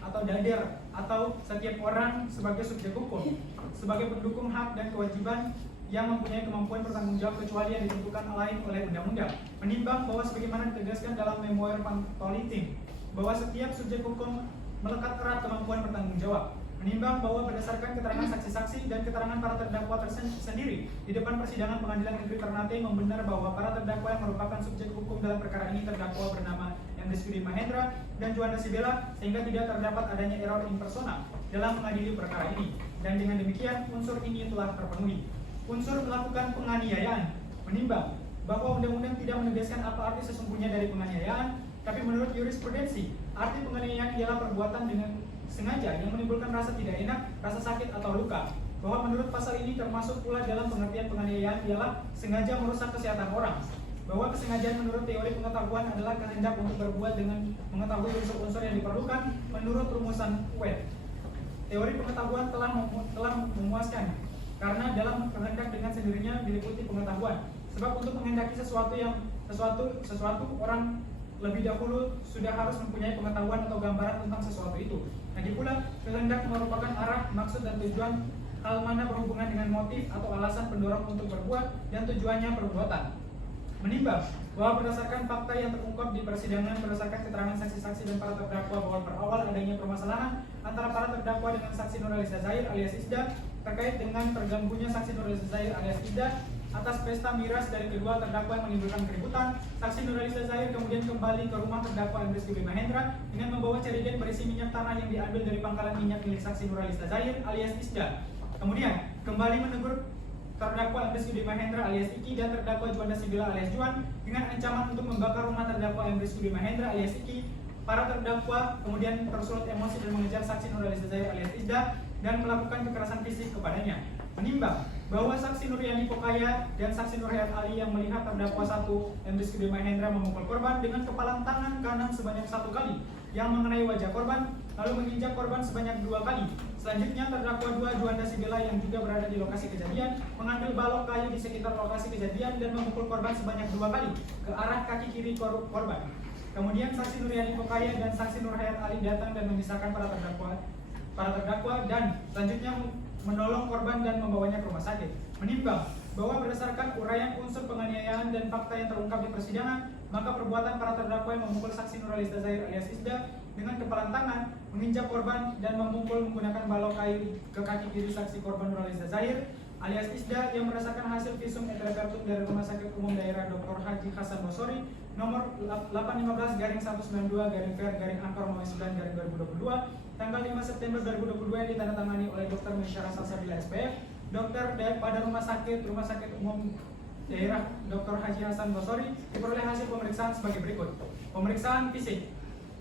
atau dader atau setiap orang sebagai subjek hukum sebagai pendukung hak dan kewajiban yang mempunyai kemampuan bertanggung jawab kecuali yang ditentukan lain oleh undang-undang. Menimbang bahwa sebagaimana ditegaskan dalam Memoir Politik bahwa setiap subjek hukum melekat erat kemampuan bertanggung jawab. Menimbang bahwa berdasarkan keterangan saksi-saksi dan keterangan para terdakwa sendiri di depan persidangan Pengadilan Negeri Ternate membenar bahwa para terdakwa yang merupakan subjek hukum dalam perkara ini terdakwa bernama Emriskudi Mahendra dan Juanda Sibela, sehingga tidak terdapat adanya error in persona dalam mengadili perkara ini. Dan dengan demikian unsur ini telah terpenuhi. Unsur melakukan penganiayaan, menimbang bahwa undang-undang tidak menegaskan apa arti sesungguhnya dari penganiayaan, tapi menurut jurisprudensi, arti penganiayaan ialah perbuatan dengan sengaja yang menimbulkan rasa tidak enak, rasa sakit atau luka. Bahwa menurut pasal ini termasuk pula dalam pengertian penganiayaan ialah sengaja merusak kesehatan orang. Bahwa kesengajaan menurut teori pengetahuan adalah kehendak untuk berbuat dengan mengetahui unsur-unsur yang diperlukan menurut rumusan Webb. Teori pengetahuan telah memuaskan karena dalam kehendak dengan sendirinya diliputi pengetahuan. Sebab untuk menghendaki sesuatu orang lebih dahulu sudah harus mempunyai pengetahuan atau gambaran tentang sesuatu itu. Lagi pula, kehendak merupakan arah, maksud dan tujuan hal mana berhubungan dengan motif atau alasan pendorong untuk berbuat dan tujuannya perbuatan. Menimbang bahwa berdasarkan fakta yang terungkap di persidangan berdasarkan keterangan saksi-saksi dan para terdakwa bahwa berawal adanya permasalahan antara para terdakwa dengan saksi Nurhaliza Zahir alias Isda terkait dengan terganggunya saksi Nurhaliza Zahir alias Isda atas pesta miras dari kedua terdakwa yang menimbulkan keributan, saksi Nurhaliza Zahir kemudian kembali ke rumah terdakwa Emriskudi Mahendra dengan membawa jerigen berisi minyak tanah yang diambil dari pangkalan minyak milik saksi Nurhaliza Zahir alias Isda. Kemudian kembali menegur terdakwa Emriskudi Mahendra alias Iki dan terdakwa Juanda Sibela alias Juan dengan ancaman untuk membakar rumah terdakwa Emriskudi Mahendra alias Iki. Para terdakwa kemudian tersulut emosi dan mengejar saksi Nurhaliza Zahir alias Isda dan melakukan kekerasan fisik kepadanya. Menimbang bahwa saksi Nuryani Pokaya dan saksi Nurhayat Ali yang melihat terdakwa 1 Emriskudi Mahendra memukul korban dengan kepalan tangan kanan sebanyak 1 kali yang mengenai wajah korban lalu menginjak korban sebanyak 2 kali. Selanjutnya terdakwa 2 Juanda Sibela yang juga berada di lokasi kejadian mengambil balok kayu di sekitar lokasi kejadian dan memukul korban sebanyak 2 kali ke arah kaki kiri korban. Kemudian saksi Nuryani Pokaya dan saksi Nurhayat Ali datang dan memisahkan para terdakwa dan selanjutnya menolong korban dan membawanya ke rumah sakit. Menimbang bahwa berdasarkan uraian unsur penganiayaan dan fakta yang terungkap di persidangan, maka perbuatan para terdakwa yang memukul saksi Nurhaliza Zahir alias Isda dengan kepalan tangan, menginjak korban dan memukul menggunakan balok kayu ke kaki kiri saksi korban Nurhaliza Zahir alias ISDA yang berdasarkan hasil visum et repertum dari Rumah Sakit Umum Daerah Dr. Haji Hasan Bosori nomor 815/1992/Angkor-9/2022 tanggal 5 September 2022 yang ditandatangani oleh Dr. Mesyara Salsabila SPF, dokter pada Rumah Sakit Umum Daerah Dr. Haji Hasan Bosori diperoleh hasil pemeriksaan sebagai berikut. Pemeriksaan fisik.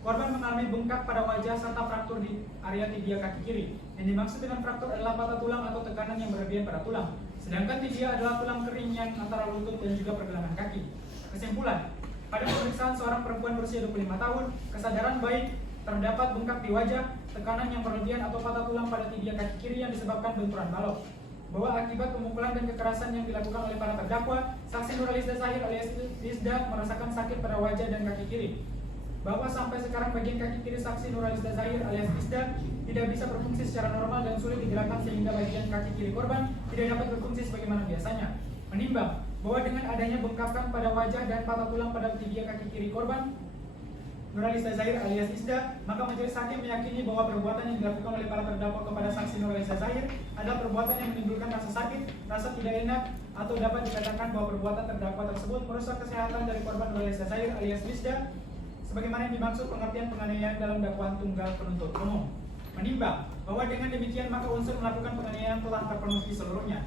Korban mengalami bengkak pada wajah serta fraktur di area tibia kaki kiri. Yang dimaksud dengan fraktur adalah patah tulang atau tekanan yang berlebihan pada tulang. Sedangkan tibia adalah tulang kering yang antara lutut dan juga pergelangan kaki. Kesimpulan, pada pemeriksaan seorang perempuan berusia 25 tahun, kesadaran baik, terdapat bengkak di wajah, tekanan yang berlebihan atau patah tulang pada tibia kaki kiri yang disebabkan benturan balok. Bahwa akibat pemukulan dan kekerasan yang dilakukan oleh para terdakwa, saksi Nurhalizda Zahir alias Isda merasakan sakit pada wajah dan kaki kiri. Bahwa sampai sekarang bagian kaki kiri saksi Nurhalizda Zahir alias Isda tidak bisa berfungsi secara normal dan sulit digerakkan sehingga bagian kaki kiri korban tidak dapat berfungsi sebagaimana biasanya. Menimbang bahwa dengan adanya bengkakan pada wajah dan patah tulang pada tibia kaki kiri korban Nurhalizda Zahir alias Isda, maka majelis hakim meyakini bahwa perbuatan yang dilakukan oleh para terdakwa kepada saksi Nurhalizda Zahir adalah perbuatan yang menimbulkan rasa sakit, rasa tidak enak, atau dapat dikatakan bahwa perbuatan terdakwa tersebut merusak kesehatan dari korban Nurhalizda Zahir alias Isda, sebagaimana yang dimaksud pengertian penganiayaan dalam dakwaan tunggal penuntut umum. Menimbang bahwa dengan demikian maka unsur melakukan penganiayaan telah terpenuhi seluruhnya.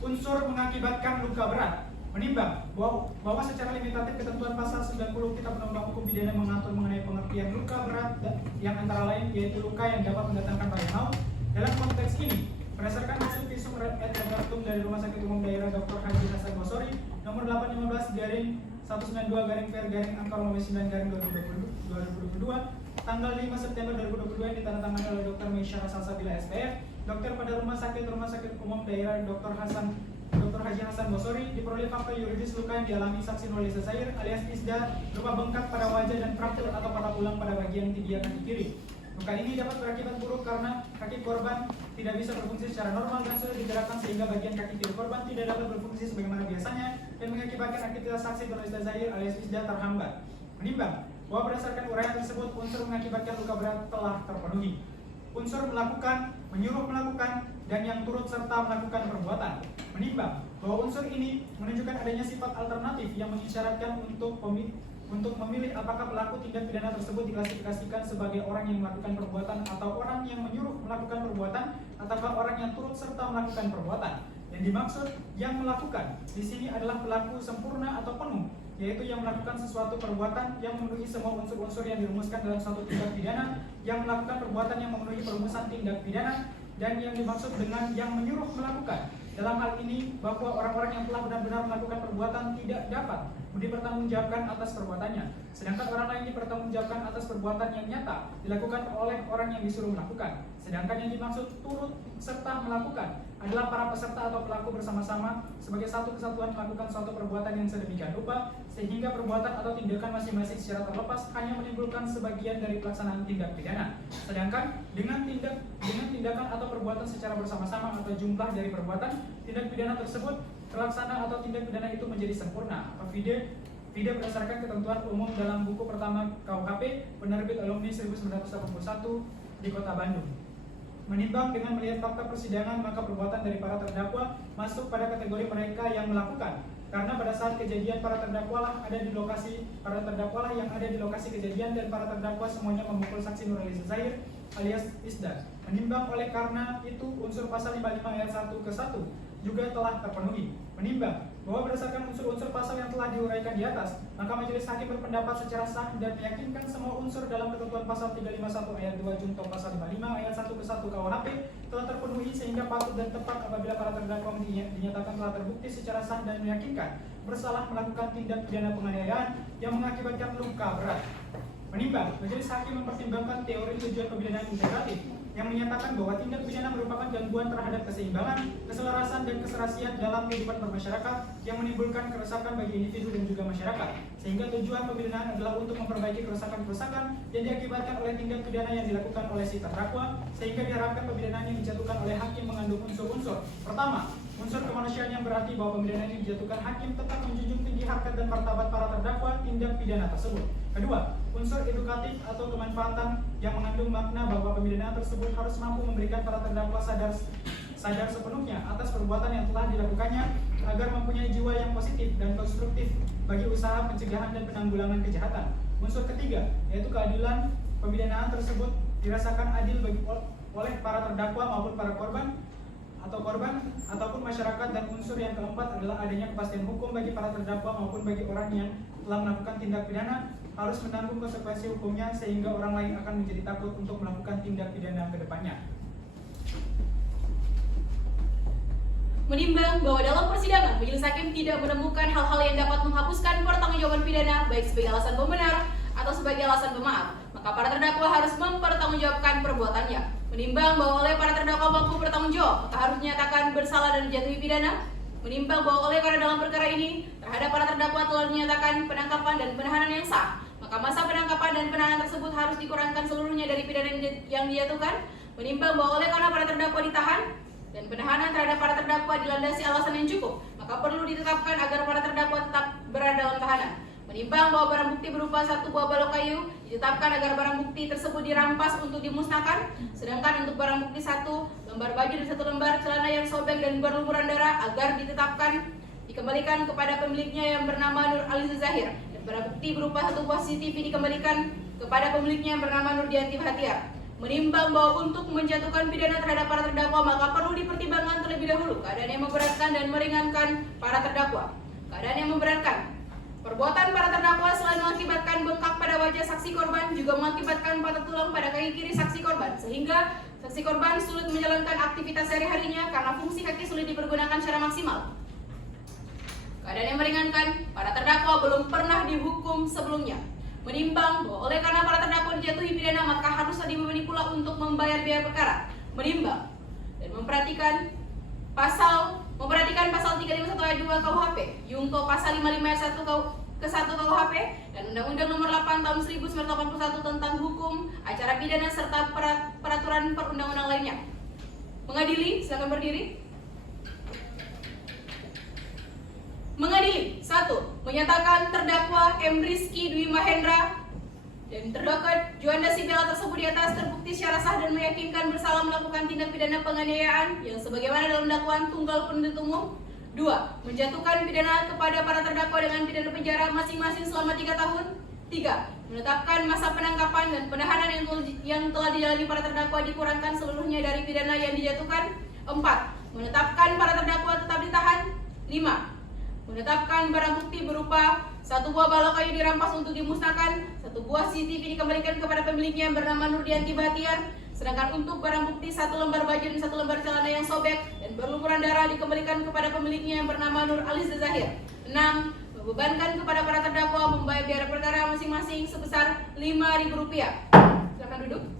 Unsur mengakibatkan luka berat. Menimbang bahwa secara limitatif ketentuan pasal 90 Kitab Undang-Undang Hukum Pidana mengatur mengenai pengertian luka berat yang antara lain yaitu luka yang dapat mendatangkan pada maut. Dalam konteks ini, berdasarkan hasil visum et repertum dari Rumah Sakit Umum Daerah Dr. Haji Hasan Bosori nomor 815/192/Ver/Angkor-9/2022 tanggal 5 September 2022 yang ditandatangani oleh Dr. Mesyara Salsabila SPF, dokter pada Rumah Sakit Umum Daerah Dr. Haji Hasan Bosori diperoleh fakta yuridis luka yang dialami saksi Nurhalizda Zahir alias Isda berupa bengkak pada wajah dan fraktur atau patah tulang pada bagian tibia kaki kiri. Luka ini dapat berakibat buruk karena kaki korban tidak bisa berfungsi secara normal dan sulit digerakkan sehingga bagian kaki kiri korban tidak dapat berfungsi sebagaimana biasanya dan mengakibatkan aktivitas saksi Nurhalizda Zahir alias Isda terhambat. Menimbang bahwa berdasarkan uraian tersebut unsur mengakibatkan luka berat telah terpenuhi. Unsur melakukan, menyuruh melakukan, dan yang turut serta melakukan perbuatan. Menimbang bahwa unsur ini menunjukkan adanya sifat alternatif yang mengisyaratkan untuk memilih apakah pelaku tindak pidana tersebut diklasifikasikan sebagai orang yang melakukan perbuatan atau orang yang menyuruh melakukan perbuatan ataukah orang yang turut serta melakukan perbuatan. Yang dimaksud yang melakukan di sini adalah pelaku sempurna atau penuh, yaitu yang melakukan sesuatu perbuatan yang memenuhi semua unsur-unsur yang dirumuskan dalam suatu tindak pidana, yang melakukan perbuatan yang memenuhi perumusan tindak pidana, dan yang dimaksud dengan yang menyuruh melakukan. Dalam hal ini bahwa orang-orang yang telah benar-benar melakukan perbuatan tidak dapat dipertanggungjawabkan atas perbuatannya, sedangkan orang lain dipertanggungjawabkan atas perbuatan yang nyata dilakukan oleh orang yang disuruh melakukan. Sedangkan yang dimaksud turut serta melakukan adalah para peserta atau pelaku bersama-sama sebagai satu kesatuan melakukan suatu perbuatan yang sedemikian rupa sehingga perbuatan atau tindakan masing-masing secara terlepas hanya menimbulkan sebagian dari pelaksanaan tindak pidana. Sedangkan dengan tindakan atau perbuatan secara bersama-sama atau jumlah dari perbuatan tindak pidana tersebut terlaksana atau tindak pidana itu menjadi sempurna atau fide berdasarkan ketentuan umum dalam buku pertama KUHP penerbit alumni 1981 di Kota Bandung. Menimbang dengan melihat fakta persidangan maka perbuatan dari para terdakwa masuk pada kategori mereka yang melakukan, karena pada saat kejadian para terdakwa yang ada di lokasi kejadian dan para terdakwa semuanya memukul saksi Nurhalizda Zahir alias Isda. Menimbang oleh karena itu unsur pasal 55 ayat 1 ke 1 juga telah terpenuhi. Menimbang bahwa berdasarkan unsur-unsur pasal yang telah diuraikan di atas, maka majelis hakim berpendapat secara sah dan meyakinkan semua unsur dalam ketentuan pasal 351 ayat 2 junto pasal 55 ayat 1 ke 1 KUHP telah terpenuhi sehingga patut dan tepat apabila para terdakwa dinyatakan telah terbukti secara sah dan meyakinkan bersalah melakukan tindak pidana penganiayaan yang mengakibatkan luka berat. Menimbang, majelis hakim mempertimbangkan teori tujuan pembedanan integratif yang menyatakan bahwa tindak pidana merupakan gangguan terhadap keseimbangan, keselarasan, dan keserasian dalam kehidupan bermasyarakat yang menimbulkan kerusakan bagi individu dan juga masyarakat. Sehingga tujuan pembedanan adalah untuk memperbaiki kerusakan-kerusakan yang diakibatkan oleh tindak pidana yang dilakukan oleh si terdakwa, sehingga diharapkan pembedanan yang dijatuhkan oleh hakim mengandung unsur-unsur. Pertama, unsur kemanusiaan yang berarti bahwa pembedanan yang dijatuhkan hakim tetap menjunjung tinggi harkat dan martabat para terdakwa tindak pidana tersebut. Kedua, unsur edukatif atau kemanfaatan yang mengandung makna bahwa pembedanan tersebut harus mampu memberikan para terdakwa sadar sadar sepenuhnya atas perbuatan yang telah dilakukannya agar mempunyai jiwa yang positif dan konstruktif bagi usaha pencegahan dan penanggulangan kejahatan. Unsur ketiga, yaitu keadilan pemidanaan tersebut dirasakan adil oleh para terdakwa maupun para korban ataupun masyarakat, dan unsur yang keempat adalah adanya kepastian hukum bagi para terdakwa maupun bagi orang yang telah melakukan tindak pidana harus menanggung konsekuensi hukumnya sehingga orang lain akan menjadi takut untuk melakukan tindak pidana ke depannya. Menimbang bahwa dalam persidangan majelis hakim tidak menemukan hal-hal yang dapat menghapuskan pertanggungjawaban pidana baik sebagai alasan pembenar atau sebagai alasan pemaaf, maka para terdakwa harus mempertanggungjawabkan perbuatannya. Menimbang bahwa oleh para terdakwa mampu bertanggung jawab, maka harus dinyatakan bersalah dan dijatuhi pidana. Menimbang bahwa oleh karena dalam perkara ini terhadap para terdakwa telah dinyatakan penangkapan dan penahanan yang sah, maka masa penangkapan dan penahanan tersebut harus dikurangkan seluruhnya dari pidana yang dijatuhkan. Menimbang bahwa oleh karena para terdakwa ditahan dan penahanan terhadap para terdakwa dilandasi alasan yang cukup, maka perlu ditetapkan agar para terdakwa tetap berada dalam tahanan. Menimbang bahwa barang bukti berupa 1 buah balok kayu ditetapkan agar barang bukti tersebut dirampas untuk dimusnahkan, sedangkan untuk barang bukti 1 lembar baju dan 1 lembar celana yang sobek dan berlumuran darah agar ditetapkan dikembalikan kepada pemiliknya yang bernama Nur Aliza Zahir, dan barang bukti berupa 1 buah CCTV dikembalikan kepada pemiliknya yang bernama Nurdianti Bahtiar. Menimbang bahwa untuk menjatuhkan pidana terhadap para terdakwa maka perlu dipertimbangkan terlebih dahulu keadaan yang memberatkan dan meringankan para terdakwa. Keadaan yang memberatkan: perbuatan para terdakwa selain mengakibatkan bengkak pada wajah saksi korban juga mengakibatkan patah tulang pada kaki kiri saksi korban, sehingga saksi korban sulit menjalankan aktivitas sehari-harinya karena fungsi kaki sulit dipergunakan secara maksimal. Keadaan yang meringankan: para terdakwa belum pernah dihukum sebelumnya. Menimbang bahwa oleh karena para terdakwa dijatuhi pidana maka haruslah dibebani pula untuk membayar biaya perkara. Menimbang dan memperhatikan pasal 351 ayat 2 KUHP, Yungto pasal 55 ayat 1 ke-1 KUHP, dan Undang-Undang Nomor 8 Tahun 1981 tentang hukum acara pidana serta peraturan perundang-undang lainnya. Mengadili, silakan berdiri. Mengadili: 1. Menyatakan terdakwa M. Rizky Dwi Mahendra dan terdakwa Juanda Sibela tersebut di atas terbukti secara sah dan meyakinkan bersalah melakukan tindak pidana penganiayaan yang sebagaimana dalam dakwaan tunggal penuntut umum. 2. Menjatuhkan pidana kepada para terdakwa dengan pidana penjara masing-masing selama 3 tahun. 3. Menetapkan masa penangkapan dan penahanan yang telah dijalani para terdakwa dikurangkan seluruhnya dari pidana yang dijatuhkan. 4. Menetapkan para terdakwa tetap ditahan. 5. Menetapkan barang bukti berupa 1 buah balok kayu dirampas untuk dimusnahkan, 1 buah CCTV dikembalikan kepada pemiliknya yang bernama Nurdianti Bahtiar, sedangkan untuk barang bukti 1 lembar baju dan 1 lembar celana yang sobek dan berlumuran darah dikembalikan kepada pemiliknya yang bernama Nur Aliza Zahir. 6. Membebankan kepada para terdakwa membayar biaya perkara masing-masing sebesar Rp5.000. Silakan duduk.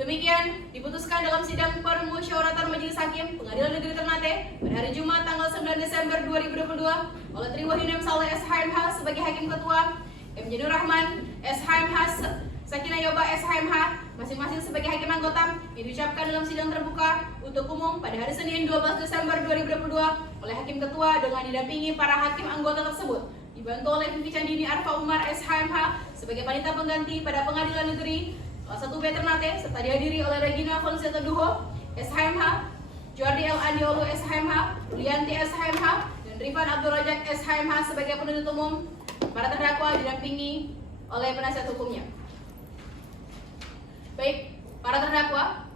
Demikian diputuskan dalam sidang permusyawaratan Majelis Hakim Pengadilan Negeri Ternate pada hari Jumat tanggal 9 Desember 2022 oleh Triwahinem Saleh SHMH sebagai Hakim Ketua, M. Janur Rahman SHMH, Sakina Yoba SHMH masing-masing sebagai Hakim Anggota, yang diucapkan dalam sidang terbuka untuk umum pada hari Senin 12 Desember 2022 oleh Hakim Ketua dengan didampingi para Hakim Anggota tersebut, dibantu oleh Vivi Candini Arfa Umar SHMH sebagai Panitia Pengganti pada Pengadilan Negeri 1B Ternate, serta dihadiri oleh Regina Fonseca Duho SHMH, Jordi L. Andiolu SHMH, Rulianti SHMH, dan Rifan Abdul Rajak SHMH sebagai penuntut umum. Para terdakwa didampingi oleh penasihat hukumnya. Baik, para terdakwa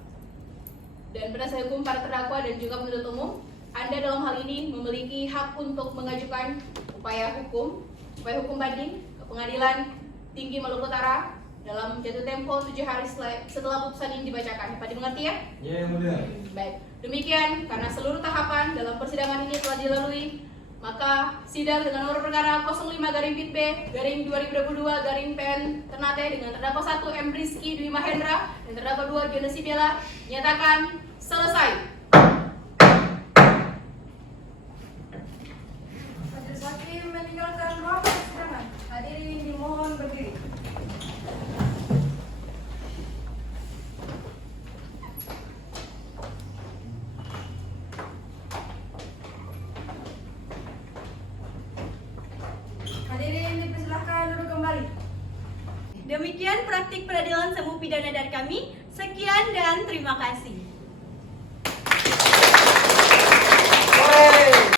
dan penasihat hukum para terdakwa dan juga penuntut umum, Anda dalam hal ini memiliki hak untuk mengajukan upaya hukum banding ke Pengadilan Tinggi Maluku Utara dalam jatuh tempo 7 hari setelah putusan ini dibacakan. Dapat dimengerti ya? Ya, yang mulia. Baik, demikian karena seluruh tahapan dalam persidangan ini telah dilalui, maka sidang dengan nomor perkara 05-PP/2022-PN Ternate dengan terdakwa 1 M. Rizky Dwi Mahendra dan terdakwa 2 Juanda Sibela nyatakan selesai. Majelis Hakim meninggalkan ruang persidangan. Hadirin dimohon berdiri. Demikian praktik peradilan semu pidana dari kami. Sekian dan terima kasih.